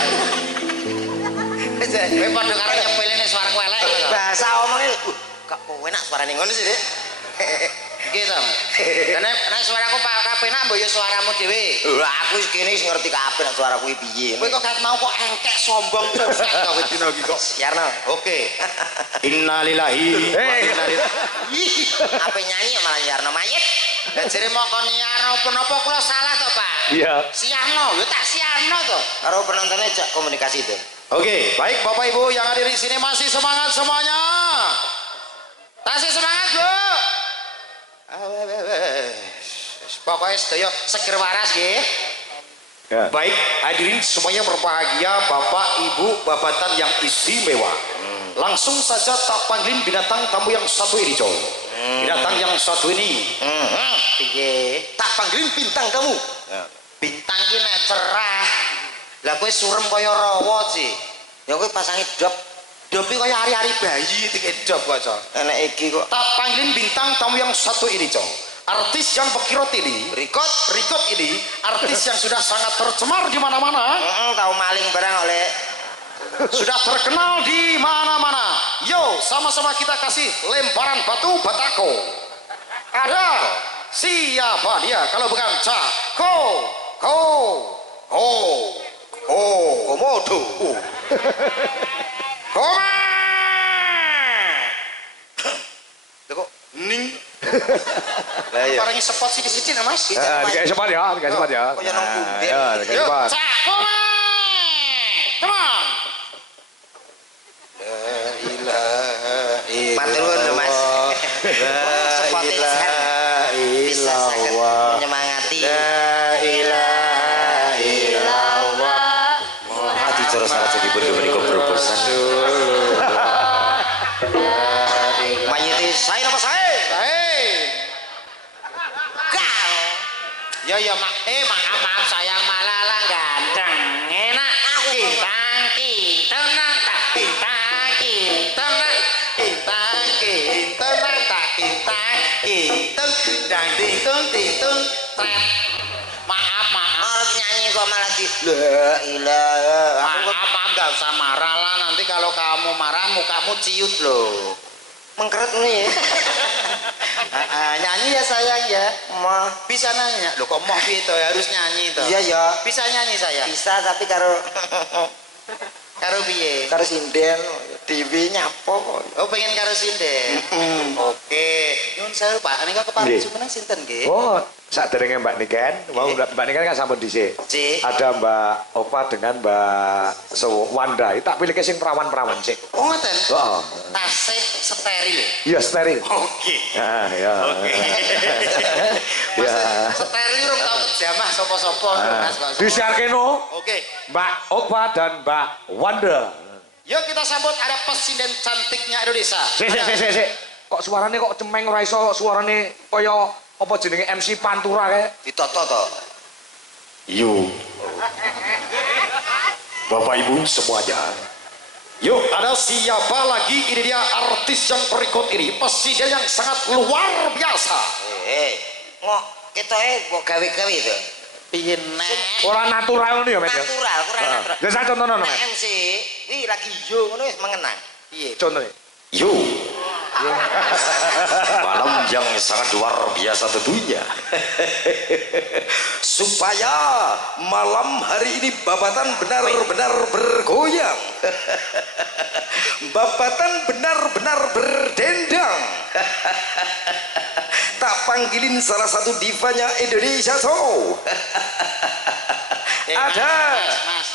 Kowe padha karo nyepelene suaraku elek. bahasa omongnya kok enak suarane ngono sih Dik Gitu. Karena suaraku kapenak mbok ya suaramu dhewe. lha aku iki kene wis ngerti kabeh nek suaraku iki piye Kowe kok gak mau kok engkek sombong terus kok dino iki kok. siarno Oke. Innalillahi wa inna ilaihi. apa nyanyi malah siarno mayit Lah jere moko nyiarno penapa kula salah to, Pak? Iya. Siarno, yo tak siarno to. karo penontonnya jak komunikasi itu Oke, baik Bapak Ibu yang hadir di sini masih semangat semuanya. Masih semangat, Bu. Pokoknya sedaya seger waras nggih. Ya. Baik, hadirin semuanya berbahagia, Bapak Ibu babatan yang istimewa. Langsung saja tak panggilin binatang tamu yang satu ini, Coy. Binatang yang satu ini. piye Tak panggilin bintang kamu. Bintang ki nek cerah. Lah kowe surem kaya rawa sih. ya kowe pasangi dop Dopi kaya hari-hari bayi dikedop kok, Coy. enek iki kok Tak panggilin bintang tamu yang satu ini, Coy. Artis yang bekirot ini, Rikot ini, artis yang sudah sangat tercemar di mana-mana. tahu maling barang oleh Sudah terkenal di mana-mana. Yo, sama-sama kita kasih lemparan batu batako. Ada siapa dia kalau bukan Komodo. Koma. Kok ning. Parangi spot sithik-sithik Mas. Dikasih sempat ya, dikasih sempat ya. Kok ya nang pundi? Ya, dikasih Yuk, sempat. Cak, koma. Come on. matur nuwun Mas spotnya bisa sangat menyemangati Adicara salah jadi bener-bener berbosan. mayite saya apa saya kang Ya maaf sayang malah ganteng enak bintang tenang tak bintang tenang tak bintang dang ting tret maaf harus nyanyi kok malah di la ilaha maaf gak usah marah lah nanti kalau kamu marah mukamu ciut loh mengkeret nih nyanyi ya sayang ya mah bisa nanya loh kok mau gitu harus nyanyi toh iya ya bisa nyanyi sayang bisa tapi karo karo piye karo sinden TV nyapo kok oh pengen karo sinden oke nyun sewu Pak nika kepareng jumeneng sinten nggih Oh, saat derengnya Mbak Niken, mau Mbak Niken kan sampun dhisik. Cik. Ada Mbak Opa dengan Mbak Wanda. Tak pilih sing perawan-perawan sik. oh ngoten Oh, tasih steril iya steril. oke Ya, ya. Mas Ya. steril rung tau kejamah sapa-sapa Mas kok Disiarke no, oke Mbak Opa dan Mbak Wanda. Yuk kita sambut ada presiden cantiknya Indonesia. Sik. Kok suarane kok cemeng ora iso suarane kaya apa jenenge MC Pantura kae. Ditoto to. Yuk, Bapak Ibu semuanya. Yuk, ada siapa lagi? Ini dia artis yang berikut ini, presiden yang sangat luar biasa. Ngok ketoke kok gawe-gawe to. Piye nek? Ora natural ngono ya, Met. Natural, kurang natural. Lah sak contohno, Met. MC, wi lagi yo ngono wis mengenang. Piye? Contohnya. Yuk, malam yang sangat luar biasa tentunya. Supaya malam hari ini Babatan benar-benar bergoyang. Babatan benar-benar berdendang. Tak panggilin salah satu divanya Indonesia tuh. Ada. Mas,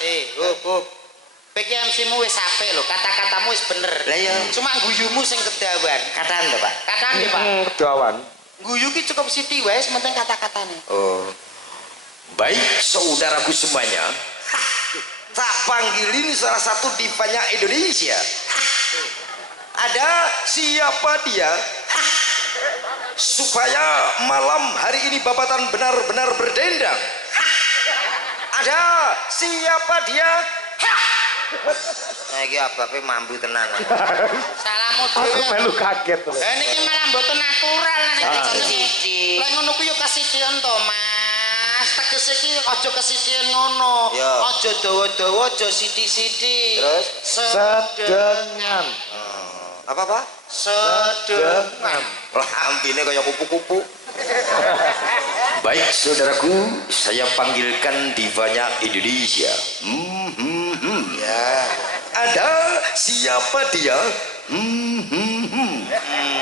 hop. Peki MC-mu wis apik lho, kata-katamu wis bener. Lah iya. Cuma guyumu sing kedawan. Kataan to, Pak. Kataan ya, Pak. Kedawan. Guyu ki cukup siti wae, sementing kata-katane. Oh, baik saudaraku semuanya. Tak panggilin salah satu divanya Indonesia. Ada siapa dia? Supaya malam hari ini Babatan benar-benar berdendang. Ada siapa dia? Nah iki abape mambu tenan. Salamu Aku dhewe. melu kaget lho. Niki malah mboten natural nek Sithik. lek ngono ku yo kasidian to, Mas. Tegese iki aja kasidian ngono. Ya. Aja dawa-dawa, aja sithik-sithik. Terus? Sedengan. Apa? Sedengan. Lah ambine kaya kupu-kupu. Baik saudaraku, saya panggilkan divanya Indonesia. Ya. Ada siapa dia?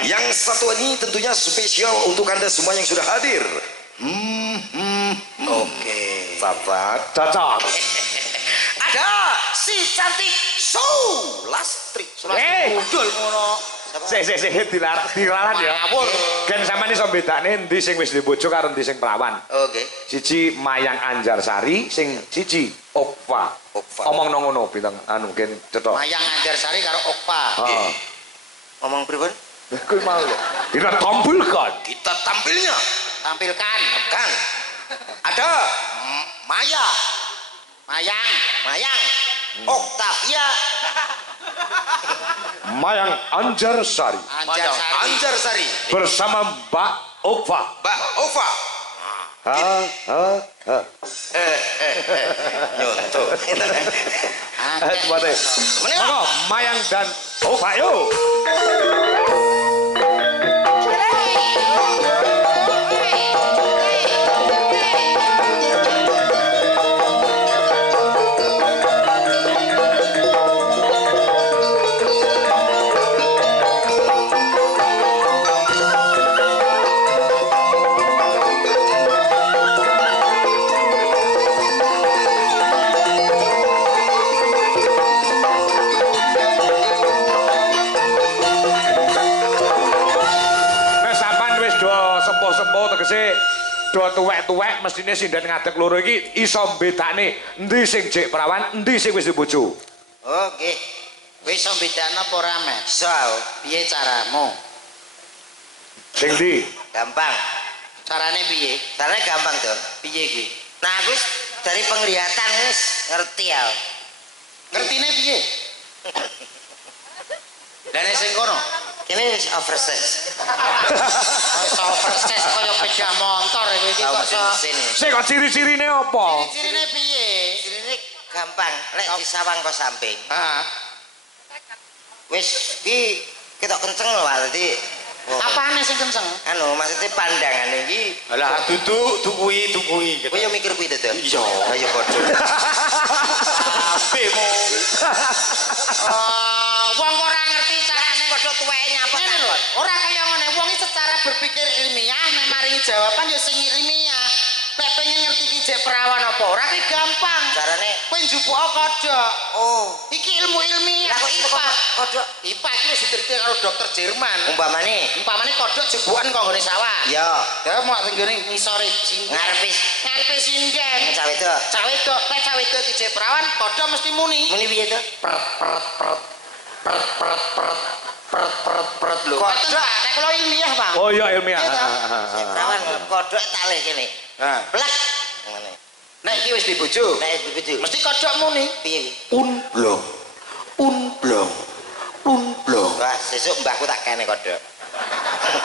Yang satu ini tentunya spesial untuk Anda semua yang sudah hadir. Oke. Bapak. Cocok. Ada si cantik Sulastri. Udul ngono. Sik dilaran ya. Ngawur. Kan sampean iso bedane endi sing wis dibojo karo endi sing perawan. Oke. Siji Mayang Anjarsari, sing siji Okva. Omong nang ngono bintang anu gen cetok. Mayang Anjarsari karo Okpa. Heeh. Ngomong pripun? Kuwi mau. Kita tampilkan. Kita tampilnya Tampilkan kan ada Maya, Mayang. Oktavia, Mayang Anjarsari Anjarsari. Anjarsari, bersama Mbak Okva. Mbak Ova. Nyonto. Coba deh. Menengok. Monggo Mayang dan Okva yuk. Do tuwek-tuwek mestine sinden ngadeg loro iki iso bedane endi sing jek perawan, endi sing wis dibojo. Oke. Wis iso bedakno apa ora, Mas? Soal Piye caramu? Sing ndi? gampang. Carane piye? Caranya gampang tuh. Piye iki? Nah aku dari penglihatan wis ngerti ya. Ngertine piye? Dene sing kono. Ini wis oversize. Iso persis kaya sepeda motor iki Tahu kok iso. mesin. Sing kok ciri-cirine apa? Cirine piye? Ini gampang. Lek disawang kok samping. Heeh. Wis iki ketok kenceng lho Pak. Dadi Apane sing kenceng? anu maksudnya pandangan iki. Alah tukui. Kowe yo mikir kuwi to. Iya. Ayo padha. Apemu. Wong ora ngerti carane Padha tuweke nyapa Ngene lho, ora kaya ngene, wong iki secara berpikir ilmiah nek maringi jawaban ya sing ilmiah. Nek pengen ngerti iki jek perawan apa ora ki gampang. Carane Kowe njupuk kodhok. oh, Iki ilmu ilmiah. lah kok Pak. kodhok. Ipa iki wis diteliti karo dokter Jerman. Umpamane kodhok jebukan kok nggone sawah. ya Ya mau tenggene ngisore sindang. Ngarepe sindang. cah wedok Cah wedok, nek cah wedok iki jek perawan, kodhok mesti muni. muni piye to Pret lho. Kodhok nek kula ilmiah, Bang. Oh iya ilmiah. Iya, toh? perawan kodhok talih kene Nah, blak ngene nek iki wis dibojo. nek dibujuk Mesti kodhok muni. piye iki Unblong. Unblong. Unblong. wah sesuk mbahku tak kene kodhok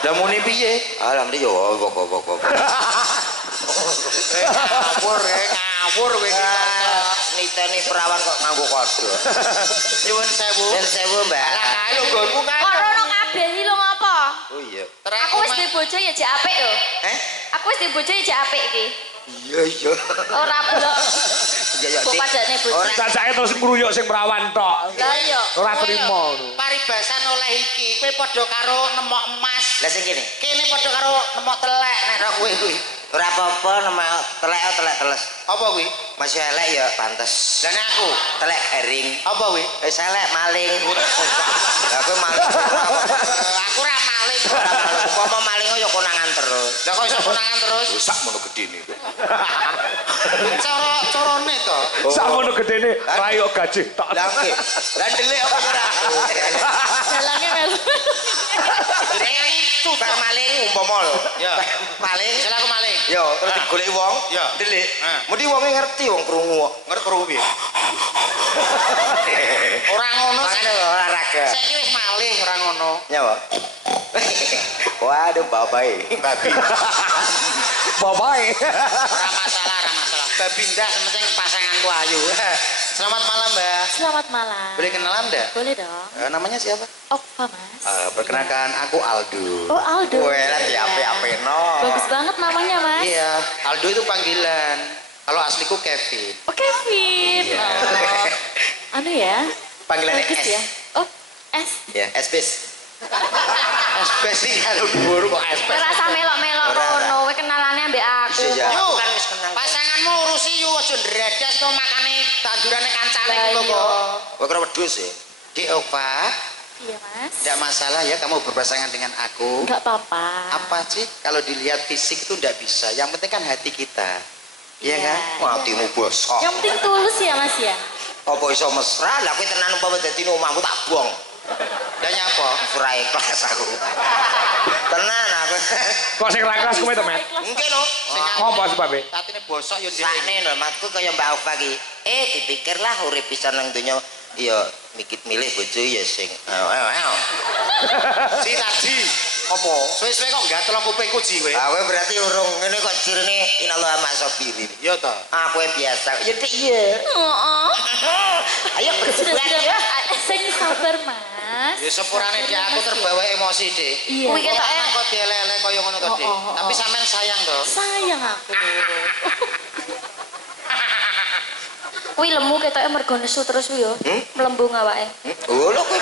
Lah muni piye? alhamdulillah yo kok Ngawur kowe iki. niteni perawan kok nganggo kodhok Nyuwun sewu. dan sewu mbak Lah kae lho nggonku kae. Kok rono kabeh iki lho ngopo? oh iya Aku wis duwe bojo ya jek apik lho. Aku wis duwe bojo ya jek apik iki. iya Ora blok. iya Kok padane bojo. ora Cacake terus ngruyuk sing perawan tok. Lah iya. Ora trimo. Paribasan oleh iki, kowe padha karo nemok emas. lah sing kene Kene padha karo nemok telek nek ro kowe kuwi. ora apa-apa nama telek teles Apa kuwi? masih elek ya pantes Lah nek aku, telek garing apa kuwi? wis elek maling lah kowe maling Aku ora maling. apa maling kok ya konangan terus Lah kok iso konangan terus? Sak mono gedene. Carane to. Samono gedene rayuk gajih tok. lah oke lah delik apa ora Dalane melu. Jadi bar maling umpama lho Ya. maling Misalnya aku maling. yo terus digoleki wong Ya. delik Ah. mesti wonge ngerti wong krungu kok Ngerti krungu piye? Ora ngono. makane olahraga Saiki wis malih ora ngono. nyawa waduh babai babi Babae. Ora masalah, ora masalah. Babi ndak sementing pasanganku ayu. Selamat malam, Mbak. Selamat malam. Boleh kenalan enggak? Boleh dong. Namanya siapa? Okpa, Mas. Perkenalkan aku Aldo. Oh, Aldo. kowe lah diape-apeno Bagus banget namanya, Mas. Iya, Aldo itu panggilan. Kalau asliku Kevin. Oh, Kevin. Iya. Oh. Anu ya. panggilannya Bagus S ya. Oh, S. ya SBS SP sih kalau dhuwur kok SP. Ora usah melok-melok Ora, ora. rono, kowe kenalane ambek aku. Iya, Yo, kan wis kenal. pasanganmu urusi yo aja ndredes kok makane tandurane kancane Lah kok. iya. kowe kira wedhus ya Dik Opa, Iya, Mas. tidak masalah ya kamu berpasangan dengan aku. Enggak apa-apa. Apa sih kalau dilihat fisik itu tidak bisa. Yang penting kan hati kita. Iya kan? wah hatimu bosok Yang penting tulus ya, Mas ya. apa iso mesra lah kowe tenan umpama dadi omahmu tak buang Dan nyapa? ora ikhlas aku tenan aku Kok sing ra kelas kowe to, Met? mungkin no Sing Ngopo sebabe? Atine bosok yo dhewe. sakne lho matku kaya Mbak Opa iki dipikirlah urip pisan nang donya ya mikir milih bojo ya sing Si tadi. apa Suwe-suwe kok gatel kupingku ji kowe. kowe berarti urung ngene kok cirine inallah mak sabirin Yo to. aku biasa ya Dik, iya Oh. ayo Sudah, berbuat sudah. ya Saya sabar, Mas. Ya sepurane dia aku terbawa emosi, Dik. Iya. Kuwi ketoke kok dielek-elek kaya ngono to, Dik. Oh. Tapi sampean sayang to. Sayang aku. Kuwi lemu ketoke mergo nesu terus kuwi yo. Melembung awake. oh lho kowe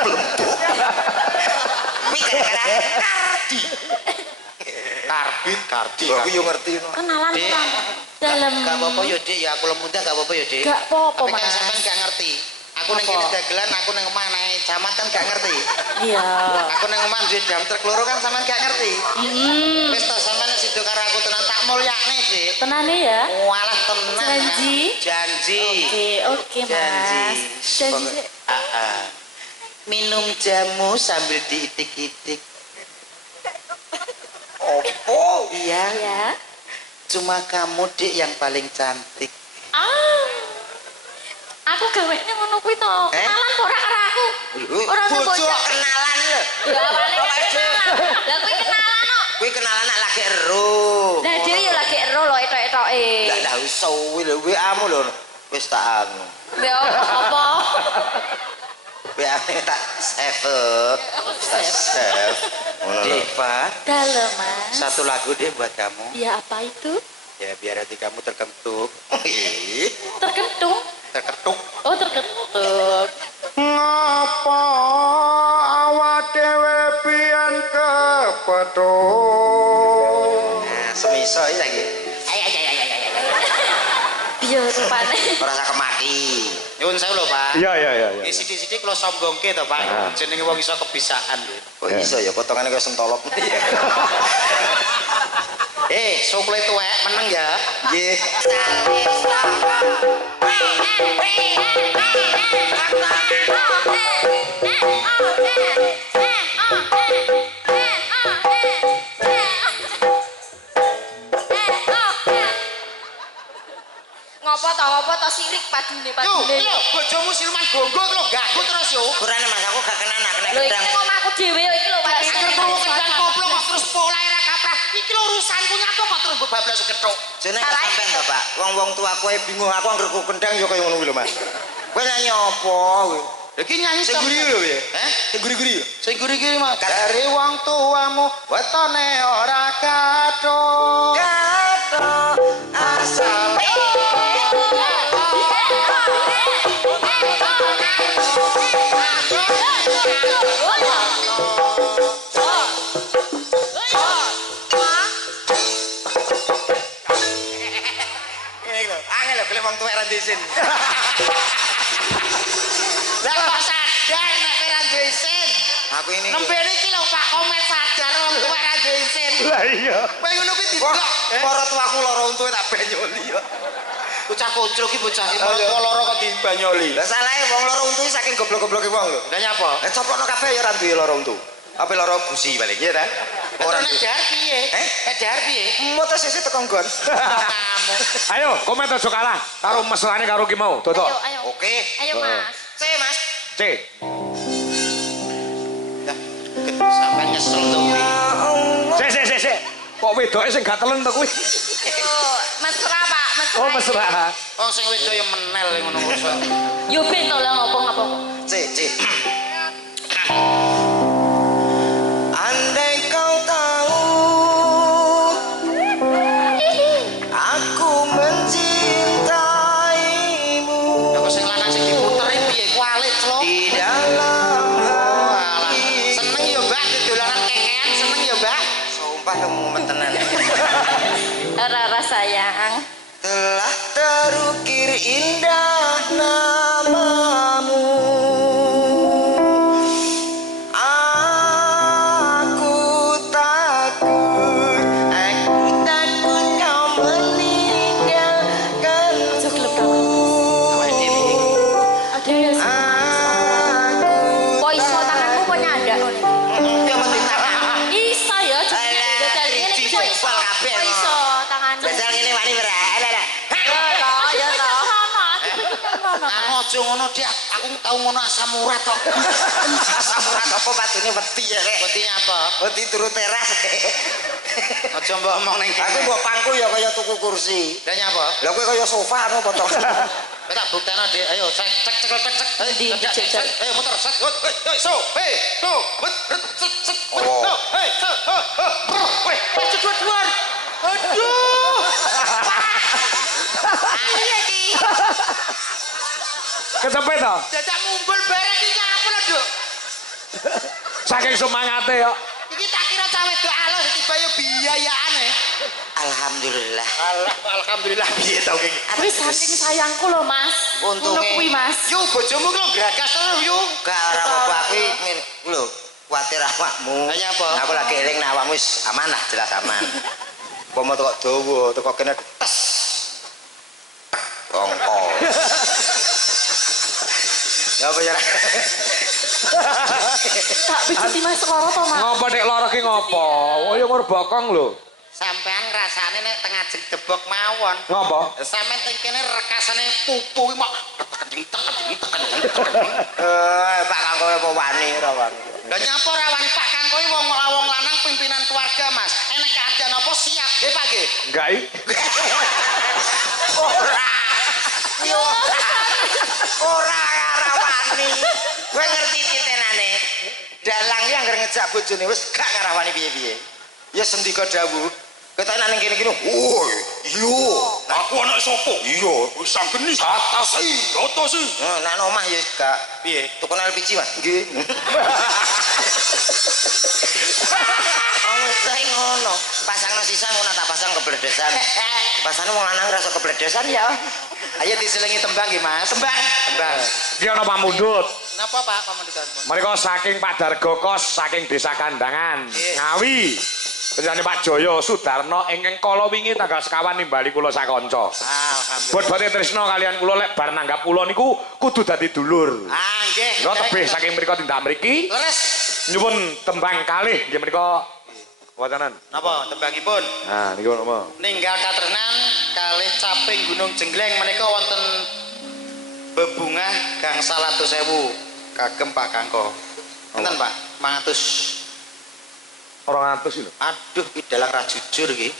belum kuwi gara-gara kardi Kardi. aku yo ngerti no Kenalan Dik. orang dalam. Gak apa-apa yo, Dik. Ya aku lemu gak apa-apa yo, Dik. Gak apa-apa, Tapi kan Mas. sampean gak ngerti. Aku ning Apa? kene dagelan, aku ning omah naik camat kan gak ngerti. Iya. Aku ning omah duwe jam terkeloro kan sampean gak ngerti. Wis to sampean nek sida karo aku tenan tak mulyakne, Dik. Tenane ya. Walah tenan. Janji? Janji. Oke, Mas. Janji. Janji. Minum jamu sambil diitik-itik. opo Iya. Ya. Cuma kamu, Dik, yang paling cantik. Ah. Aku gawene ngono kuwi to. Kenalan kok ora karo aku. Ora ono bojo bocah. kenalan lho Ya awale Kok kan aja? kenalan. Lah kuwi kenalan kok. kuwi kenalan nak lagi ero Lah dhewe ya lagi ero lho etok-etoke. lah iso kuwi lho WA-mu lho wis tak anu Ya apa? WA tak save tak save ngono lho Deva, Dalam, Mas. satu lagu deh buat kamu. Ya apa itu? Ya biar hati kamu terkentuk. Ih, Terkentung. Terketuk. Oh, terkentung. Ngapa awak dhewe pian kepethuk? nah semisal iki saiki Biar rupane. ora usah kemaki Nyuwun sewu lho, Pak. Iya. Iki sithik-sithik kula sombongke to, Pak. Jenenge wong iso kebisaan nggih. Oh iso ya potongane kaya sentolop. Sukle tuwek meneng ya. Nggih. Ngopo to sirik padune. Yo, bojomu siluman gonggo lho ganggu terus yo. Kurane Mas aku gak kena anak Lho iki kendang. omahku dhewe iki lho Pak. Terus kendang koplo kok terus polahe ra kaprah. Iki lho urusanku nyapa kok terus bablas kethuk. Jene sampean to, Pak. Wong-wong tuaku ae bingung aku anggere kendang ya kaya ngono kuwi lho, Mas. Kowe nyanyi apa kowe? Iki nyanyi Sing guri lho piye? Sing guri-guri lho. Sing guri-guri mah dari wong tuamu wetone ora kathok. Kathok asal angel lho gelem wong tuwek ra disin. Lah kok sadar nek kowe ra duwe isin. Aku ini Nembene iki lho Pak Komet sadar wong tuwek ra duwe isin. Lah iya. Kowe ngono kuwi diblok. para tuaku lara untuke tak banyoli ya. Bocah koncro iki bocah iki lara kok dibanyoli. Lah salahe wong lara untuke saking goblok-gobloke wong lho. Lah nyapa? Lah coplokno kabeh ya ra duwe lara untu. Apa lara busi paling ya ta? Ora nek dahar piye? Nek dahar piye? Moto sisi tekan gon. Ayo, komet aja kalah karo mesrane karo ki mau. Toto. Ayo. Oke. Ayo Mas. C Mas. C. Sampai nyesel to kuwi. C. Kok wedoke sing gatelen to kuwi? Mesra Pak, mesra. Oh, mesra. Oh sing wedok ya menel ngono kok. Yo ben to lah ngopo. C. Andai kau tahu aku mencintaimu Kok sing lanang sing diputeri piye kualit clok. di dalam hati. Seneng ya Mbak dolanan kekean seneng ya Mbak. Sumpah temen tenan. Rara sayang. Telah terukir indah namamu. Aku takut kau meninggalkanku. Ada ya sih. Aku Kok iso tanganku kok nyandak ngono iki? Ya mesti tangan. Iso ya Alah, dadal ngene iki kok iso. dijempol kabeh, Kok iso tanganku? Besar ngene wani ora. Alah. Ya toh. Aja ngono Dik, aku tau ngono asam urat kok. Asam urat apa patune wedi ya rek. Wedi apa? Wedi turu teras. Aja mbok omong ning Aku kene. mbok pangku ya kaya tuku kursi. Lah nyapa? Lah kowe kaya sofa anu potong. Kowe tak bukteno Dik. Ayo cek. Di cek. Ayo muter set. So. Set. Oh. Hei, set. Weh, dua-duaan. Aduh. Iya iki. Kecepet to? Dadak mumbul bareng iki apa lho, Duk? Saking semangate ya. Iki tak kira cawe wedok alus tiba yo biayane. Alhamdulillah. Alhamdulillah piye to iki? Wis saking sayangku lho Mas. Ngono kuwi Mas. Yo bojomu ku lho gragas terus yo. Gak ora apa-apa aku lho kuwatir awakmu. Lah nyapa? Aku lagi eling nek awakmu wis aman lah, jelas aman. Pomo teko dawa, teko kene tes. Ongko. Ya apa ya? Tak pijuti Mas loro to Mas. Ngopo nek lara ki ngopo? Oh ya ngerbokong lho. Sampean rasane nek tengah jeng debok mawon. Ngopo? Sampean teng kene rekasane pupu ki mok Pak Kangko apa wani ora wani. Lah nyapa ora wani Pak Kangko iki wong lanang pimpinan keluarga Mas. Enek keadaan apa siap nggih Pak nggih. Enggak i. Ora ngarawani. Kowe ngerti titenane? Dalang ki anggere ngejak bojone wis gak ngarawani piye-piye. Ya sendika dawuh. Ketok ning kene iki lho. Oh, iya. Aku anak sopo? Iya. Wis sanggeni atasi. Nek nang omah ya gak Piye? tukun LPG, Mas. Nggih. Saya ngono, pasang sisa ngono tak pasang kebledesan. Pasane wong lanang rasa kebledesan ya. Ayo diselingi tembang nggih, Mas. Tembang. Iki ana pamundhut. Napa Pak pamundutan? Mereka saking Pak Dargo Kos, saking Desa Kandangan, Ngawi. Penjane Pak Joyo Sudarno ingkang kala wingi tanggal sekawan nimbali kula sakanca. Alhamdulillah. Bot-bote tresna kalian kula lek bar nanggap kula niku kudu dadi dulur. Ah, nggih. Kula tebih saking mriku tindak mriki. Leres. Nyuwun tembang kalih nggih menika wacanan. Napa tembangipun? Nah, niku napa? Ninggal katrenan kalih caping Gunung Jengleng menika wonten bebungah gangsal 100.000 kagem Pak Kangko. Enten Pak, 500. 200 lho. Aduh, iki dalang ra jujur iki.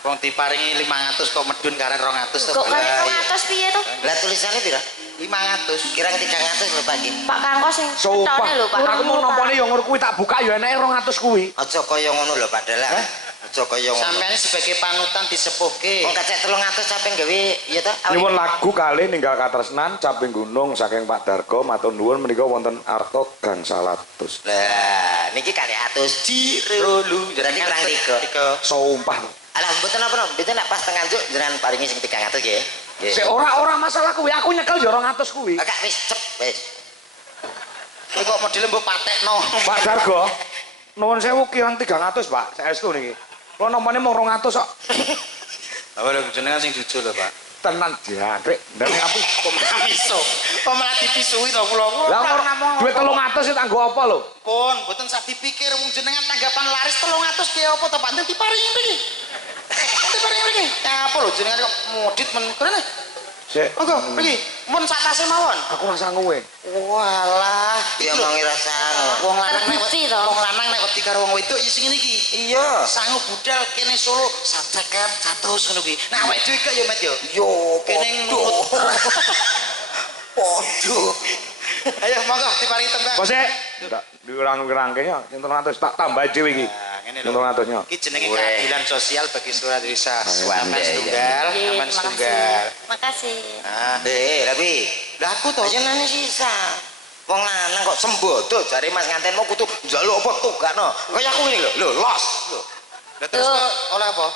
Wong diparingi 500 kok medun karen 200 to. Kok kali 200 piye to? Lah tulisannya pira? 500. Kirang 300 lho Pak iki. Pak Kangko sing Sumpah, ketone lho Pak. aku mau nampane yo ngono kuwi tak buka yo enake 200 kuwi. Aja kaya ngono lho Pak Dalang. Aja kaya ngono. Sampeyan sebagai panutan disepuhke. Wong kacek 300 caping gawe ya ta? Nyuwun lagu kalih ninggal katresnan caping gunung saking Pak Dargo matur nuwun menika wonten arta gangsal atus. Lah, niki kali 100 dirulu. Berarti kurang 3. Sumpah. Alah mboten napa-napa, mboten nek pas tengah juk jenengan paringi sing 300 nggih. Nggih. Sik ora masalah kuwi, aku nyekel yo 200 kuwi. Kak wis cep wis. Kowe kok modele mbok patekno. Pak Dargo, nuwun sewu kirang 300, Pak. Saestu niki. Kula nampane mung 200 kok. Apa lho jenengan sing jujur lho, Pak. Tenan jangkrik. Ndane aku Kok malah iso. Kok malah dipisui to kula. Lah duit 300 tak nggo apa lho? Pun, mboten sak dipikir wong jenengan tanggapan laris 300 piye apa to Pak? Ndek diparingi mriki. Diparingi mriki. Apa lho jenengan kok modit men kene. Sik. Monggo, mriki. Mun sak tase mawon. Aku rasa ngowe. Walah, Ya mangi rasane. wong lanang nek Terbukti to. wong lanang nek wedi karo wong wedok ya sing ngene iki. Iya. Sangu budal kene Solo 150 ngono kuwi. Nah awake dhewe kok ya Mas yo. Yo Kene nurut. Podo. Ayo monggo diparingi tembang. Kok sik? Tak diurang-urangke ya, 300 tak tambah dhewe iki. Nah, ngene lho. 300 nya. Iki jenenge keadilan sosial bagi seluruh desa. Wah, Aman iya, setunggal, Nggih, aman makasih. setunggal. Makasih. Nah, Tapi lah aku to. jenenge sisa. Wong lanang kok sembodo jare Mas nganten mau kudu njaluk apa tugakno. Kaya aku ini lho, los. Lho. Lah terus kok oleh apa?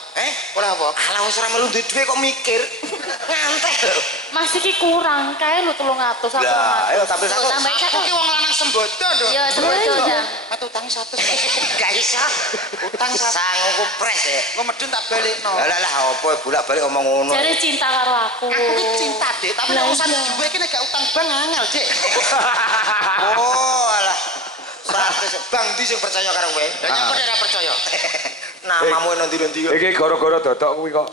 Oleh apa? Alah wis ora melu duwe dhuwit kok mikir. Ngantek lho. Mas iki kurang kae lho 300 aku. Lah, ayo tampil Tuh, satu. tambahin Aku satu. ki wong lanang sembodo, Nduk. Iya, sembodo, Jang. Matu utang 100. Gak iso. Utang 100. Sangku pres ya. Kok medun tak balikno. Lah apa bolak-balik omong ngono. Jare cinta karo aku. Aku ki cinta, Dik, tapi nek Lah, urusan iya. duwe ki nek gak utang bank angel, Dik. Oh, alah. 100 bang ndi sing percaya karo kowe? Lah nyapa ora percaya? Namamu nanti-nanti. Iki gara-gara dodok kuwi kok.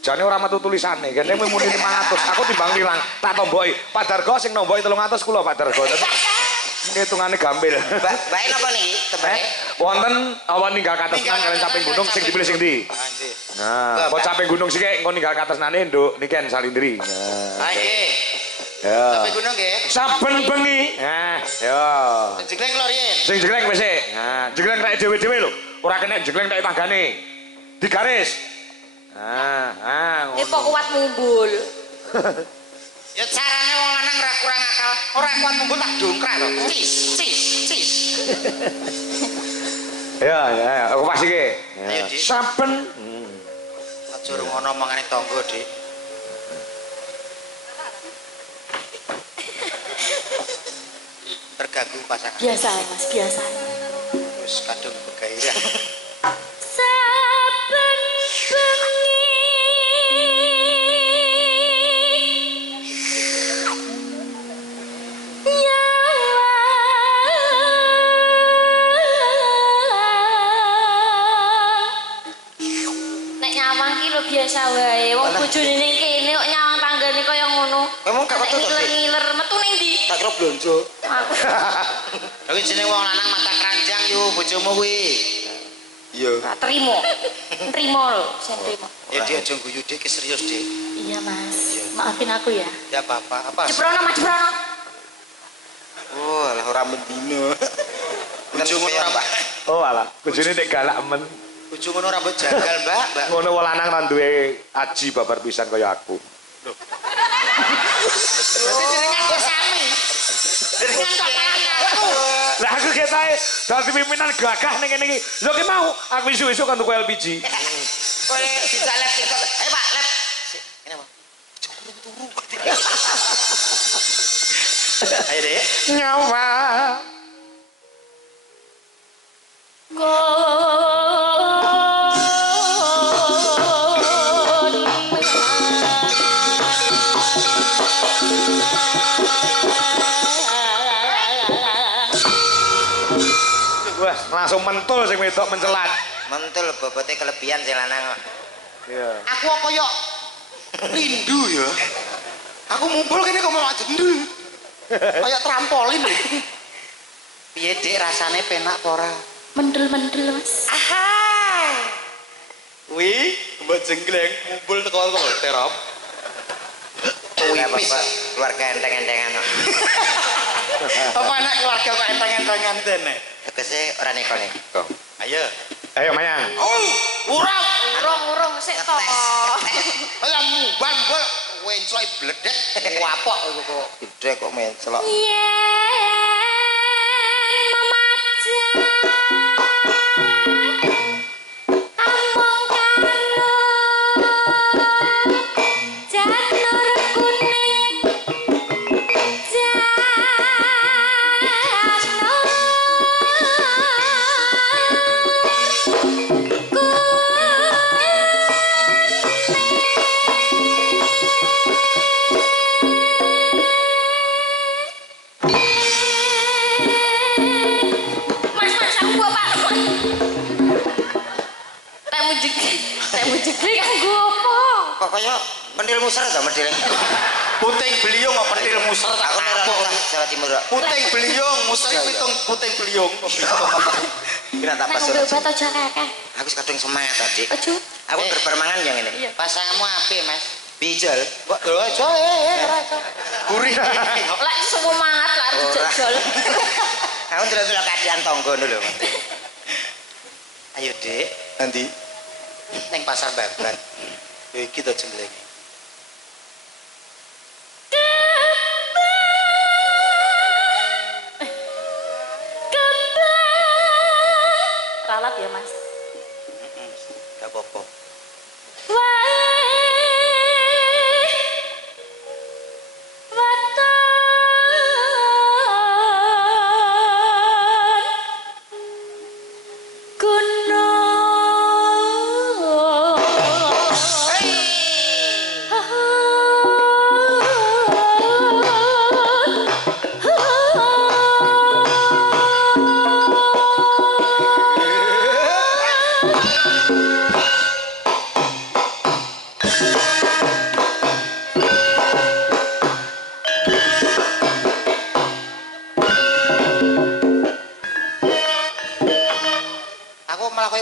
Jane ora metu tulisane, kene muni 500. Aku timbang pirang, tak tomboki. Pak Dargo sing nomboki 300 kula Pak Dargo. Hitungane gampil. Baik napa niki tembake? Wonten awan ninggal katresnan kalian caping gunung sing dipilih sing ndi? Ah, nggih. Nah, kok caping gunung sik engko ninggal katresnane nduk niken salindri. Nah. Ah, nggih. Ya. Tapi gunung nggih. Saben bengi. Nah, ya. Sing jeneng lho riyen. Sing jegleng wis sik. Nah, jegleng nek dhewe-dhewe lho. Ora kena jegleng nek tanggane. Digaris. Ini kok kuat mumbul. Ya carane wong lanang ora kurang akal. Ora kuat mumbul tak dongkrak to. Cis. Ya, aku pas iki. Ayo, Dik. Saben Aja ngono omongane tangga, Dik. Terganggu pasangan. Biasa Mas, biasa. Wis kadung bergairah. Saben bengi nek nyawang ki lho biasa wae. Wong bojone ning kene kok nyawang tanggane kaya ngono. Emang gak Nek betul, Dik? ngiler-ngiler metu ning ndi? Tak kira blonjo. Aku. Lha kuwi jeneng wong lanang mata keranjang yo bojomu kuwi. Iya. Gak terima. Terima lho, saya terima. Ya dia aja guyu Dik, serius Dik. Iya Mas, maafin aku ya. Ya apa-apa. Jeprono Mas Jeprono. Oh, alah ora mendino. Bojomu ora Mbak. oh alah, bojone nek galak men. Bojomu ora mbok jagal, Mbak. Ngono wong lanang ra duwe aji babar pisan kaya aku. Berarti jenengan kok sami. Jenengan kok aku. Lah aku ketae dadi pimpinan gagah ning kene iki. Lho ki mau aku isu-isu kan tuku LPG. Kowe bisa lep TikTok. Pak, lep. Sik, ini apa? nyawa wah langsung mentul sing wedok mencelat mentul bobotnya kelebihan sing lanang iya aku koyo rindu ya aku mumpul kene kok malah jendul kayak trampolin piye Dik rasane penak apa ora mendel-mendel Mas Wih, mbak jenggleng ngumpul teko terop. Wipis keluarga enteng-entengan apa enak keluarga kok enteng-entengan dene tegese ora neko nih ayo ayo mayang urung sik to ayo mubang mbok wenclok bledek wapok iku kok gede kok mencelok Jegri kanggo apa? kok kaya pentil muser ta medil puting beliung kok pentil muser tak aku ora kapok Jawa Timur kok puting beliung muser pitung puting beliung kira tak pas obat aja kakek aku kadung semangat tadi ojo aku berpermangan yang ini pasanganmu apik Mas bijal kok lho aja ora aja gurih lek semangat lah jejol aku ndelok keadaan tangga lho ayo Dik nanti ning pasar Babat yo iki to jembleng ralat ya Mas gak apa-apa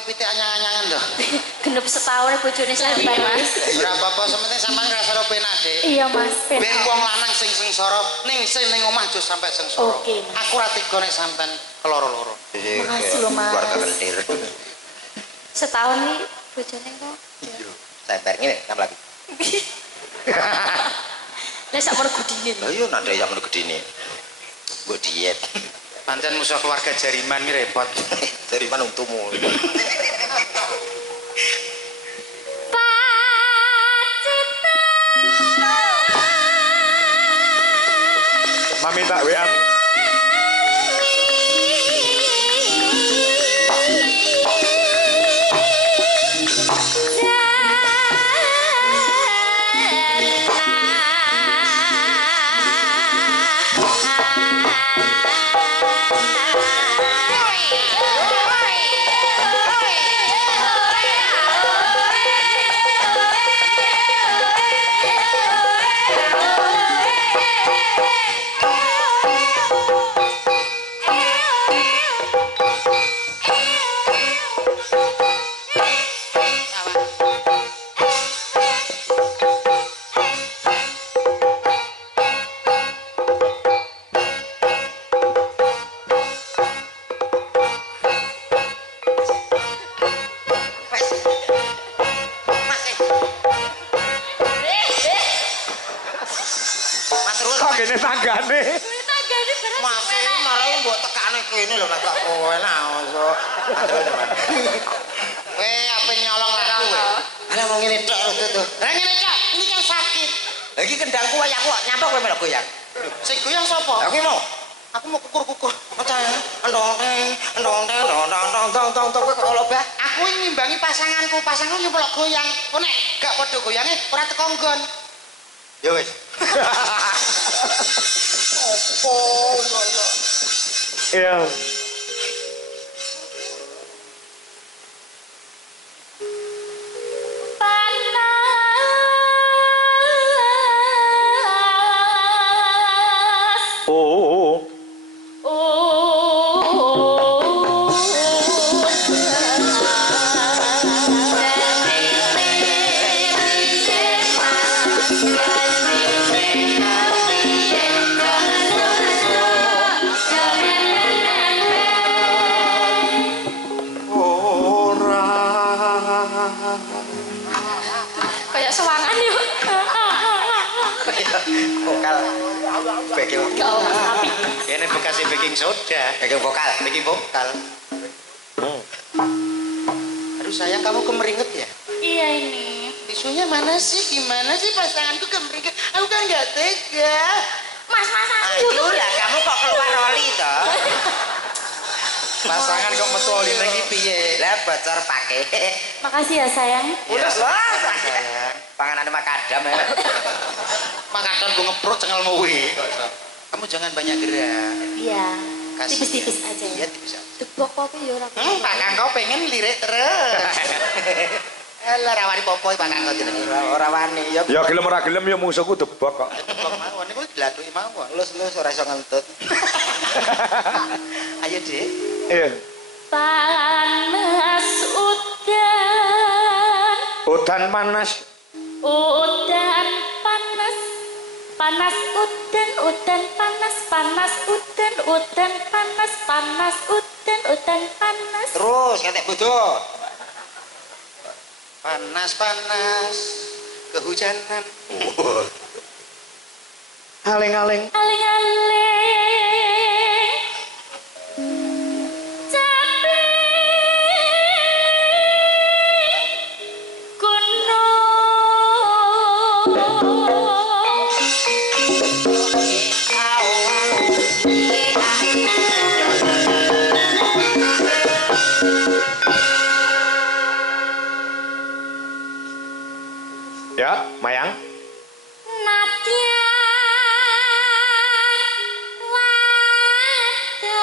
pitik anyang-anyangan lho. Genep setahun bojone sampean Mas. Ora apa-apa, sementing sampean ngrasakno penak, Dik. Iya Mas, penak. Ben wong lanang sing sengsara ning omah aja sampe sengsara. Oke, Mas. Aku ora tega nek sampean keloro-loro. Makasih lho Mas. Keluarga kentir. Setahun iki bojone kok. Iya. Sabar ngene, nang lagi. Lah sak mergo dingin. Lah iya nanda yang ngono gedine. Mbok diet. Pancen musuh keluarga Jariman iki repot. Jariman untumu. Mami tak WA. Kene tanggane. Tanggane bareng. Mas iki marai mbok tekane kene lho nek gak kowe nah. Kowe ape nyolong laku kowe? Ala mau ngene tok tuh. Lah ngene Cak, ini kan sakit. Lah iki kendangku wayahku nyampe kowe melok goyang. Sing goyang sapa? Aku mau. Aku mau kukur-kukur. Kalau bah, Aku ngimbangi pasanganku nyemplok goyang. Kok nek gak padha goyange ora teko nggon. ya wis. Iya. Oh. Kayak sewangan yuk. Vokal backing Api. Ini bekasnya baking soda. backing vokal. Baking vokal. Aduh sayang kamu kemeringet ya? Iya ini. Tisunya mana sih? Gimana sih pasanganku kemeringet? Aku kan nggak tega. Mas aku Aduh lah kamu kok keluar oli toh? Pasangan kok metu oli lagi piye? Lah bocor pakai. Makasih ya sayang. Udah lah sayang. Panganan makadam ya. Makatan gue ngeprot cengal muwi. Kamu jangan banyak gerak. Iya. Kasih Tipis-tipis aja. Iya tipis aja. Tebok kopi ya ora. Pak Kangko pengen lirik terus. Alah rawani popoi Pak Kangko jenenge. Ora wani ya. Ya gelem ora gelem ya musuhku debak kok. Tebak mawon niku diladuki mawon. Lus ora iso ngentut. Ayo, Dik. Iya. Panas udan. Udan panas. Udan panas. Panas udan, udan panas, panas udan, udan panas, panas udan, udan panas. Terus ketek bodoh. Panas-panas kehujanan. Aling-aling. Aling-aling. Tapi Ya, Mayang. Nadya wadan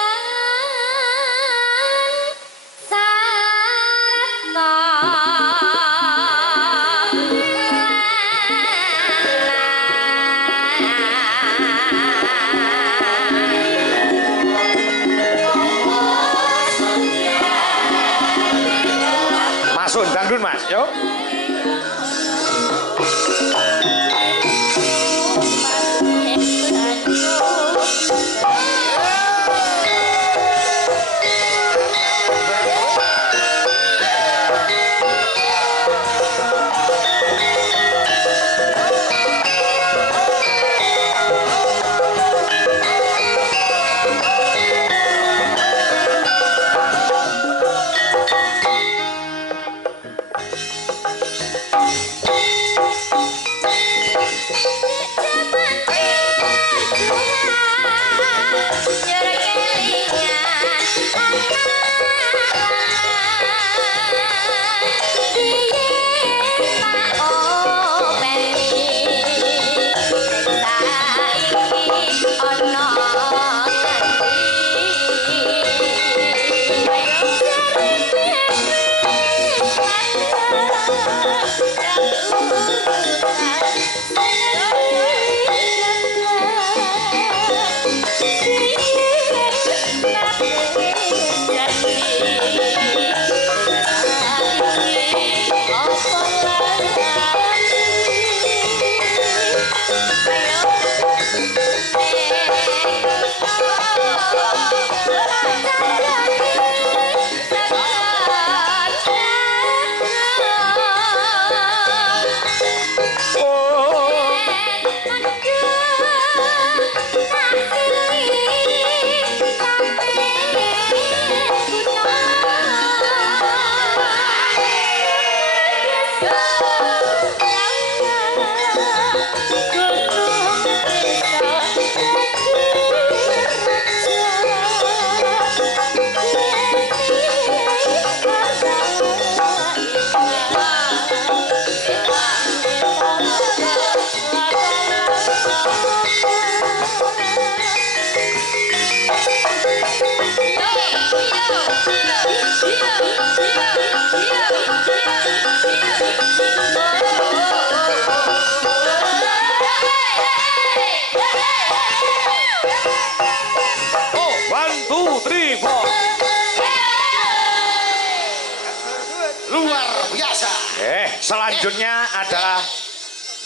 saratna Masuk dangdut Mas, yuk. Oh Diva. Luar biasa. Selanjutnya adalah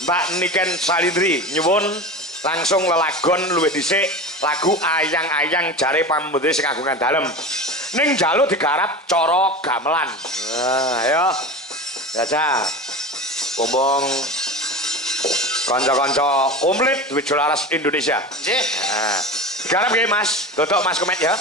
Mbak Niken Salindri nyuwun langsung lelagon luwih dhisik lagu Ayang-ayang jare pamundhe sing agungan dalem. Ning njaluk digarap cara gamelan. Ayo. Baca. Bombong kanca-kanca komplit Wijolaras Indonesia. Nggih. Garap nggih Mas. Dodok Mas Komet ya.